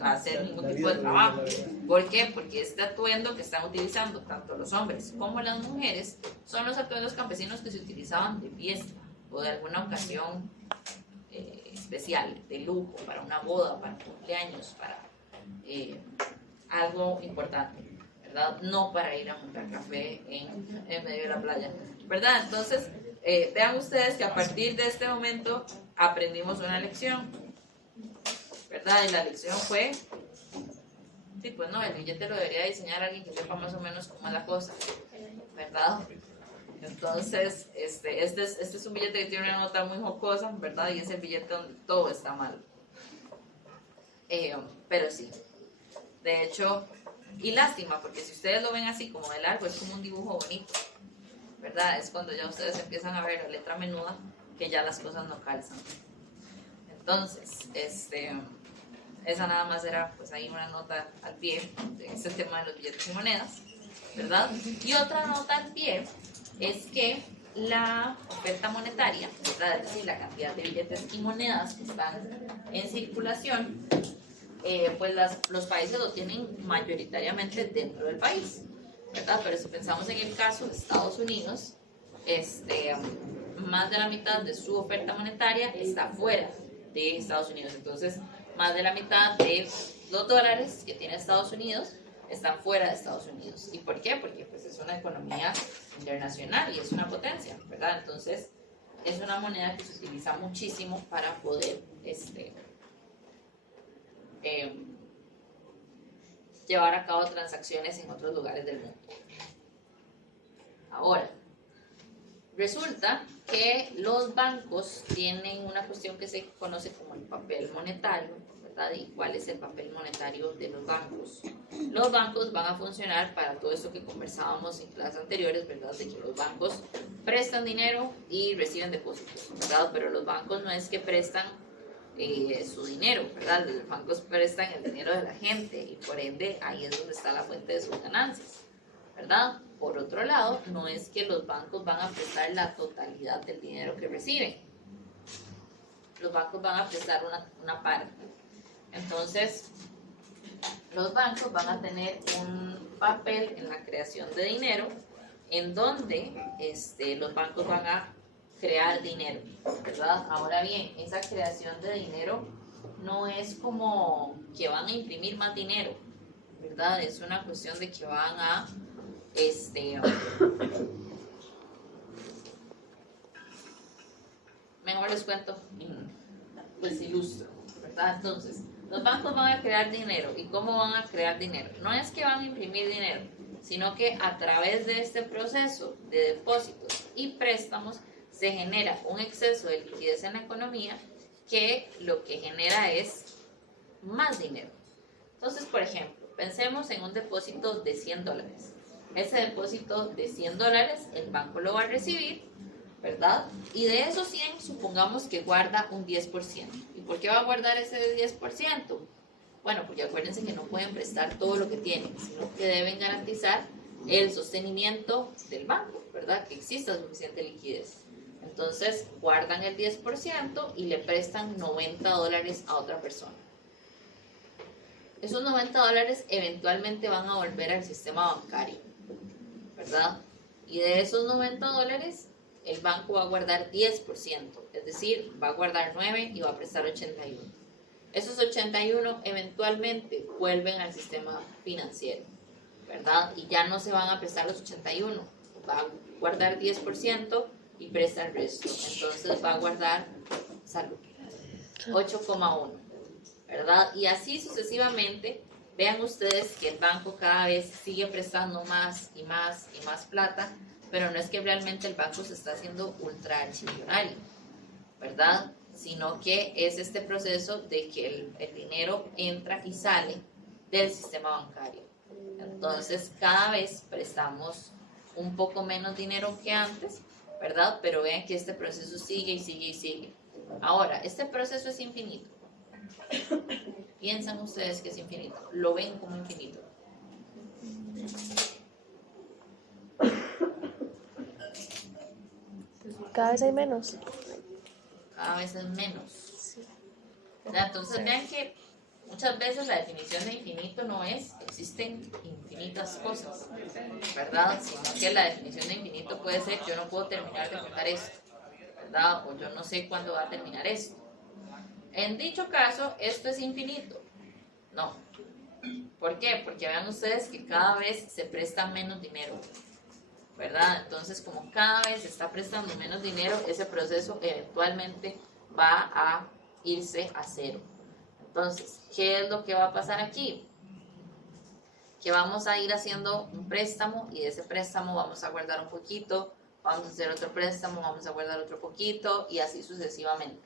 a hacer ningún tipo de trabajo. ¿Por qué? Porque este atuendo que están utilizando tanto los hombres como las mujeres son los atuendos campesinos que se utilizaban de fiesta o de alguna ocasión especial, de lujo, para una boda, para cumpleaños, para algo importante, ¿verdad? No para ir a comprar café en medio de la playa, ¿verdad? Entonces, vean ustedes que a partir de este momento aprendimos una lección, ¿verdad? Y la lección fue, sí, pues no, el billete lo debería diseñar alguien que sepa más o menos cómo es la cosa, ¿verdad? Entonces, este es un billete que tiene una nota muy jocosa, ¿verdad? Y ese billete donde todo está mal. Pero sí, de hecho, y lástima, porque si ustedes lo ven así como de largo, es como un dibujo bonito, ¿verdad? Es cuando ya ustedes empiezan a ver la letra menuda que ya las cosas no calzan. Entonces, esa nada más era pues ahí una nota al pie de este tema de los billetes y monedas, ¿verdad? Y otra nota al pie es que la oferta monetaria, ¿verdad? Es decir, la cantidad de billetes y monedas que están en circulación, pues los países lo tienen mayoritariamente dentro del país, ¿verdad? Pero si pensamos en el caso de Estados Unidos, más de la mitad de su oferta monetaria está fuera de Estados Unidos. Entonces, más de la mitad de los dólares que tiene Estados Unidos están fuera de Estados Unidos. ¿Y por qué? Porque pues, es una economía internacional y es una potencia, ¿verdad? Entonces, es una moneda que se utiliza muchísimo para poder llevar a cabo transacciones en otros lugares del mundo. Ahora, resulta que los bancos tienen una cuestión que se conoce como el papel monetario, ¿verdad? ¿Y cuál es el papel monetario de los bancos? Los bancos van a funcionar para todo esto que conversábamos en clases anteriores, ¿verdad? De que los bancos prestan dinero y reciben depósitos, ¿verdad? Pero los bancos no es que prestan su dinero, ¿verdad? Los bancos prestan el dinero de la gente y por ende ahí es donde está la fuente de sus ganancias, ¿verdad? Por otro lado, no es que los bancos van a prestar la totalidad del dinero que reciben. Los bancos van a prestar una parte. Entonces, los bancos van a tener un papel en la creación de dinero en donde los bancos van a crear dinero, ¿verdad? Ahora bien, esa creación de dinero no es como que van a imprimir más dinero, ¿verdad? Es una cuestión de que van a mejor les cuento, pues ilustro, ¿verdad? Entonces, los bancos van a crear dinero. ¿Y cómo van a crear dinero? No es que van a imprimir dinero, sino que a través de este proceso de depósitos y préstamos se genera un exceso de liquidez en la economía que lo que genera es más dinero. Entonces, por ejemplo, pensemos en un depósito de $100. Ese depósito de $100 el banco lo va a recibir, ¿verdad? Y de esos 100 supongamos que guarda un 10%. ¿Y por qué va a guardar ese 10%? Bueno, porque acuérdense que no pueden prestar todo lo que tienen, sino que deben garantizar el sostenimiento del banco, ¿verdad? Que exista suficiente liquidez. Entonces guardan el 10% y le prestan $90 a otra persona. Esos $90 eventualmente van a volver al sistema bancario, ¿verdad? Y de esos $90 el banco va a guardar 10%, es decir, va a guardar 9 y va a prestar 81. Esos 81 eventualmente vuelven al sistema financiero, ¿verdad? Y ya no se van a prestar los 81, va a guardar 10% y presta el resto. Entonces va a guardar, salud, 8,1, ¿verdad? Y así sucesivamente. Vean ustedes que el banco cada vez sigue prestando más y más y más plata, pero no es que realmente el banco se está haciendo ultra archimillonario, ¿verdad? Sino que es este proceso de que el dinero entra y sale del sistema bancario. Entonces cada vez prestamos un poco menos dinero que antes, ¿verdad? Pero vean que este proceso sigue y sigue y sigue. Ahora, este proceso es infinito. Piensan ustedes que es infinito, lo ven como infinito. Cada vez hay menos. Cada vez es menos. Entonces vean que muchas veces la definición de infinito no es existen infinitas cosas, ¿verdad? Sino que la definición de infinito puede ser yo no puedo terminar de contar esto, ¿verdad? O yo no sé cuándo va a terminar esto. En dicho caso, esto es infinito. No. ¿Por qué? Porque vean ustedes que cada vez se presta menos dinero, ¿verdad? Entonces, como cada vez se está prestando menos dinero, ese proceso eventualmente va a irse a cero. Entonces, ¿qué es lo que va a pasar aquí? Que vamos a ir haciendo un préstamo y de ese préstamo vamos a guardar un poquito, vamos a hacer otro préstamo, vamos a guardar otro poquito y así sucesivamente,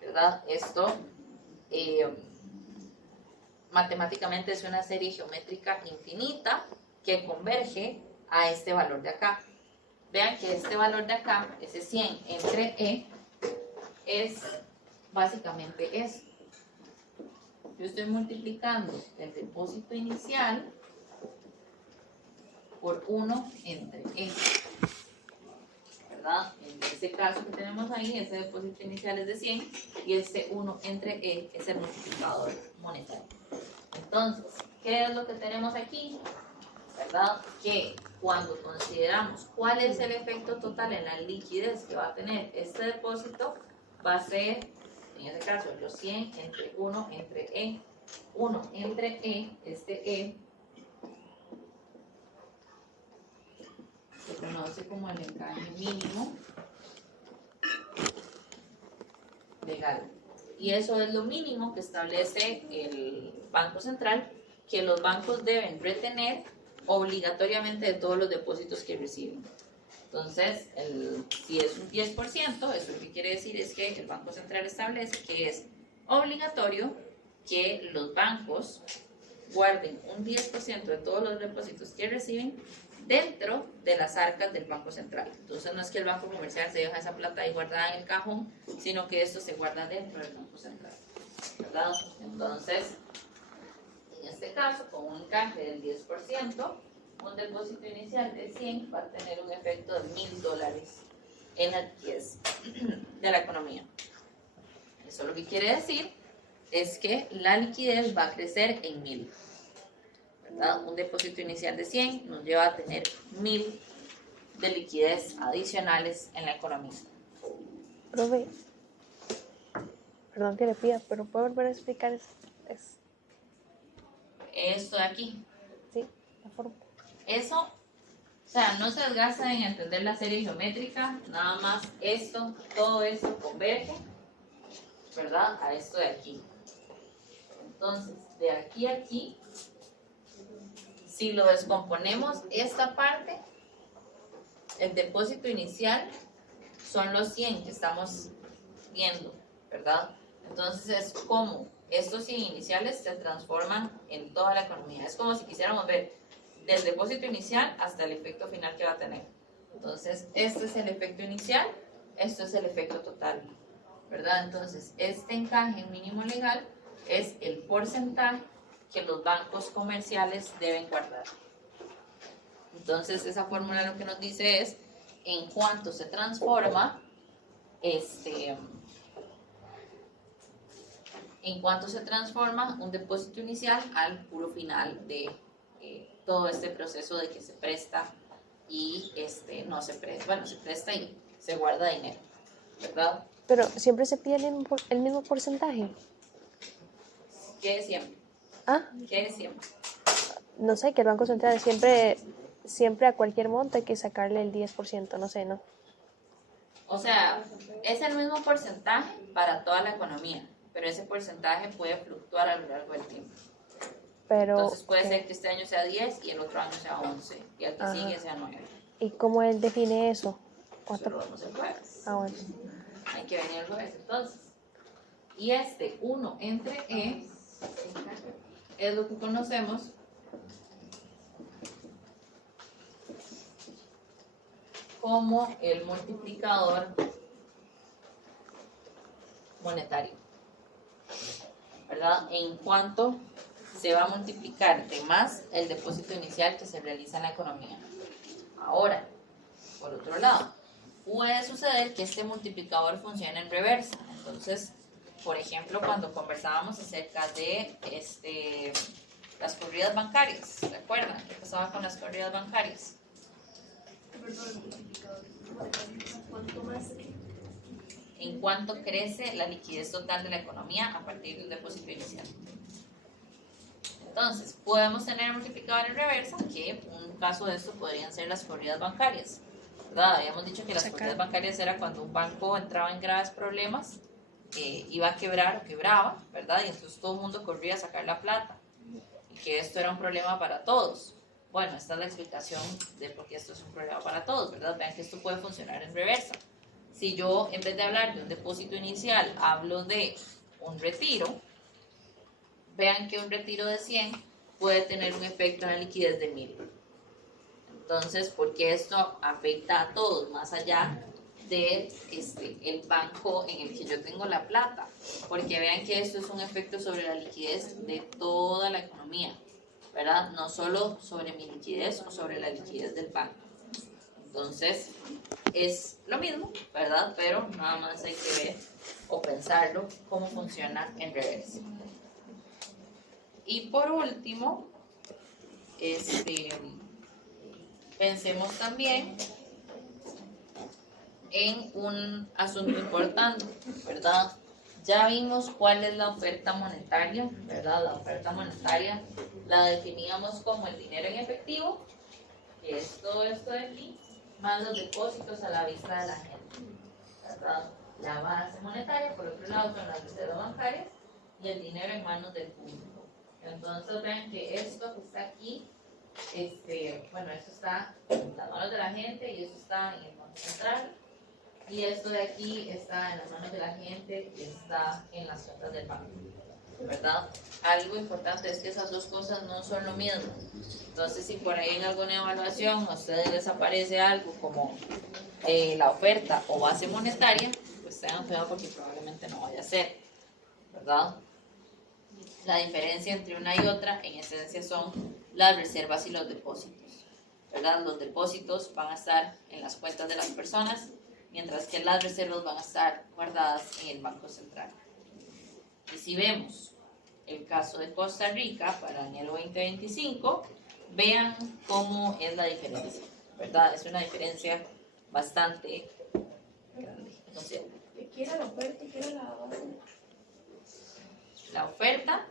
¿verdad? Esto matemáticamente es una serie geométrica infinita que converge a este valor de acá. Vean que este valor de acá, ese 100 entre E, es básicamente eso. Yo estoy multiplicando el depósito inicial por 1 entre E, ¿verdad? En este caso que tenemos ahí, ese depósito inicial es de 100 y este 1 entre E es el multiplicador monetario. Entonces, ¿qué es lo que tenemos aquí? ¿Verdad? Que cuando consideramos cuál es el efecto total en la liquidez que va a tener este depósito, va a ser, en este caso, los 100 entre 1 entre E. 1 entre E, este E, se conoce como el encaje mínimo legal. Y eso es lo mínimo que establece el Banco Central, que los bancos deben retener obligatoriamente de todos los depósitos que reciben. Entonces, si es un 10%, eso lo que quiere decir es que el Banco Central establece que es obligatorio que los bancos guarden un 10% de todos los depósitos que reciben dentro de las arcas del Banco Central. Entonces, no es que el Banco Comercial se deja esa plata ahí guardada en el cajón, sino que esto se guarda dentro del Banco Central, ¿verdad? Entonces, en este caso, con un encaje del 10%, un depósito inicial de 100 va a tener un efecto de $1,000 en la liquidez de la economía. Eso lo que quiere decir es que la liquidez va a crecer en 1,000, ¿verdad? Un depósito inicial de 100 nos lleva a tener 1,000 de liquidez adicionales en la economía. Profe, perdón que le pida, pero ¿puedo volver a explicar Esto de aquí. Sí, la forma. Eso, o sea, no se desgasta en entender la serie geométrica, nada más esto, todo esto converge, ¿verdad? A esto de aquí. Entonces, de aquí a aquí, si lo descomponemos, esta parte, el depósito inicial, son los 100 que estamos viendo, ¿verdad? Entonces, es como estos 100 iniciales se transforman en toda la economía. Es como si quisiéramos ver del depósito inicial hasta el efecto final que va a tener. Entonces, este es el efecto inicial, esto es el efecto total, ¿verdad? Entonces, este encaje mínimo legal es el porcentaje que los bancos comerciales deben guardar. Entonces, esa fórmula lo que nos dice es en cuánto se transforma un depósito inicial al puro final de todo este proceso de que se presta y no se presta, bueno, se presta y se guarda dinero, ¿verdad? Pero siempre se pide el mismo porcentaje. ¿Qué es siempre? Ah, ¿Qué es siempre? no sé, que el Banco Central siempre a cualquier monto hay que sacarle el 10%, no sé, ¿no? O sea, es el mismo porcentaje para toda la economía, pero ese porcentaje puede fluctuar a lo largo del tiempo. Pero, Entonces puede ser que este año sea 10 y el otro año sea 11 y el que sigue sea 9. ¿Y cómo él define eso? Eso lo vemos el jueves. Ah, bueno. Hay que venir el jueves entonces. Y este 1 entre E es lo que conocemos como el multiplicador monetario, ¿verdad? En cuanto se va a multiplicar de más el depósito inicial que se realiza en la economía. Ahora, por otro lado, puede suceder que este multiplicador funcione en reversa. Entonces, por ejemplo, cuando conversábamos acerca de las corridas bancarias, ¿recuerdan qué pasaba con las corridas bancarias? ¿Cuánto más? En cuánto crece la liquidez total de la economía a partir del depósito inicial. Entonces, podemos tener multiplicador en reversa, que un caso de esto podrían ser las corridas bancarias, ¿verdad? Habíamos dicho que las corridas bancarias era cuando un banco entraba en graves problemas, iba a quebrar o quebraba, ¿verdad? Y entonces todo el mundo corría a sacar la plata, y que esto era un problema para todos. Bueno, esta es la explicación de por qué esto es un problema para todos, ¿verdad? Vean que esto puede funcionar en reversa. Si yo, en vez de hablar de un depósito inicial, hablo de un retiro, vean que un retiro de 100 puede tener un efecto en la liquidez de 1000. Entonces, ¿por qué esto afecta a todos, más allá de el banco en el que yo tengo la plata? Porque vean que esto es un efecto sobre la liquidez de toda la economía, ¿verdad? No solo sobre mi liquidez o sobre la liquidez del banco. Entonces, es lo mismo, ¿verdad? Pero nada más hay que ver o pensarlo cómo funciona en reversa. Y por último, pensemos también en un asunto importante, ¿verdad? Ya vimos cuál es la oferta monetaria, ¿verdad? La oferta monetaria la definíamos como el dinero en efectivo, que es todo esto de aquí, más los depósitos a la vista de la gente, ¿verdad? La base monetaria, por otro lado, son las reservas bancarias y el dinero en manos del público. Entonces vean que esto que está aquí, bueno, esto está en las manos de la gente y esto está en el Banco Central, y esto de aquí está en las manos de la gente y está en las cuentas del banco, ¿verdad? Algo importante es que esas dos cosas no son lo mismo. Entonces, si por ahí en alguna evaluación a ustedes les aparece algo como la oferta o base monetaria, pues tengan cuidado porque probablemente no vaya a ser, ¿verdad? La diferencia entre una y otra, en esencia, son las reservas y los depósitos, ¿verdad? Los depósitos van a estar en las cuentas de las personas, mientras que las reservas van a estar guardadas en el Banco Central. Y si vemos el caso de Costa Rica para el año 2025, vean cómo es la diferencia, ¿verdad? Es una diferencia bastante grande. Entonces, ¿Qué era la oferta y qué era la base? la oferta,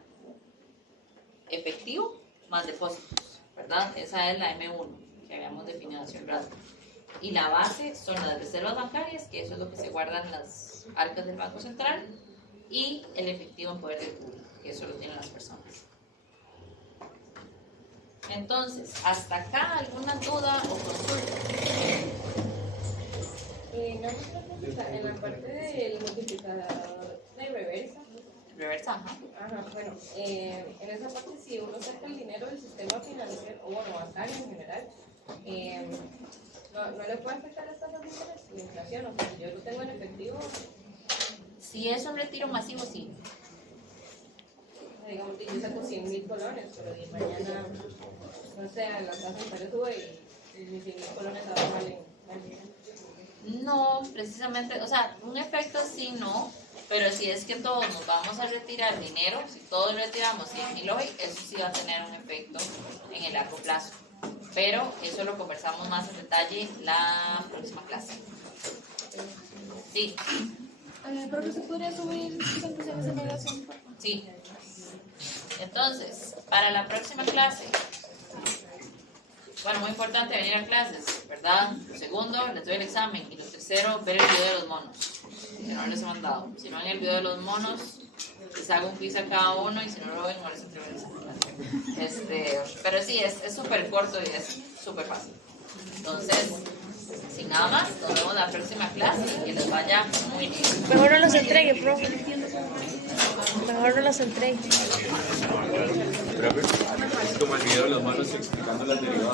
efectivo más depósitos, ¿verdad? Esa es la M1 que habíamos definido hace un rato. Y la base son las reservas bancarias, que eso es lo que se guarda en las arcas del Banco Central, y el efectivo en poder del público, que eso lo tienen las personas. Entonces, ¿hasta acá alguna duda o consulta? No, otra pregunta, en la parte del multiplicador de reversa. Reversa, ajá. Ajá, bueno, en esa parte si uno saca el dinero del sistema financiero, o bueno, bancario en general, no le puede afectar las tasas de interés, la inflación, o sea, si yo lo tengo en efectivo, Si es un retiro masivo, sí. digamos que yo saco 100,000 colones, pero y mañana, no sé, la tasa de interés sube y mis 100,000 colones ahora valen. No, precisamente, o sea, un efecto sí no, pero si es que todos nos vamos a retirar dinero, si todos retiramos 100,000 hoy, eso sí va a tener un efecto en el largo plazo. Pero eso lo conversamos más en detalle la próxima clase. Sí, Creo que se podría subir presentaciones de evaluación. sí. Entonces, para la próxima clase, bueno, muy importante venir a clases, ¿verdad? Lo segundo, les doy el examen. Y lo tercero, ver el video de los monos, que no les he mandado. Si no, en el video de los monos, les hago un quiz a cada uno, y si no lo ven, no les entrego el examen. Pero sí, es súper corto y es súper fácil. Entonces, sin nada más, nos vemos la próxima clase y que les vaya muy bien. Mejor no los entregue, profe. Mejor no los entregue. Es como el video de los manos explicando las derivadas.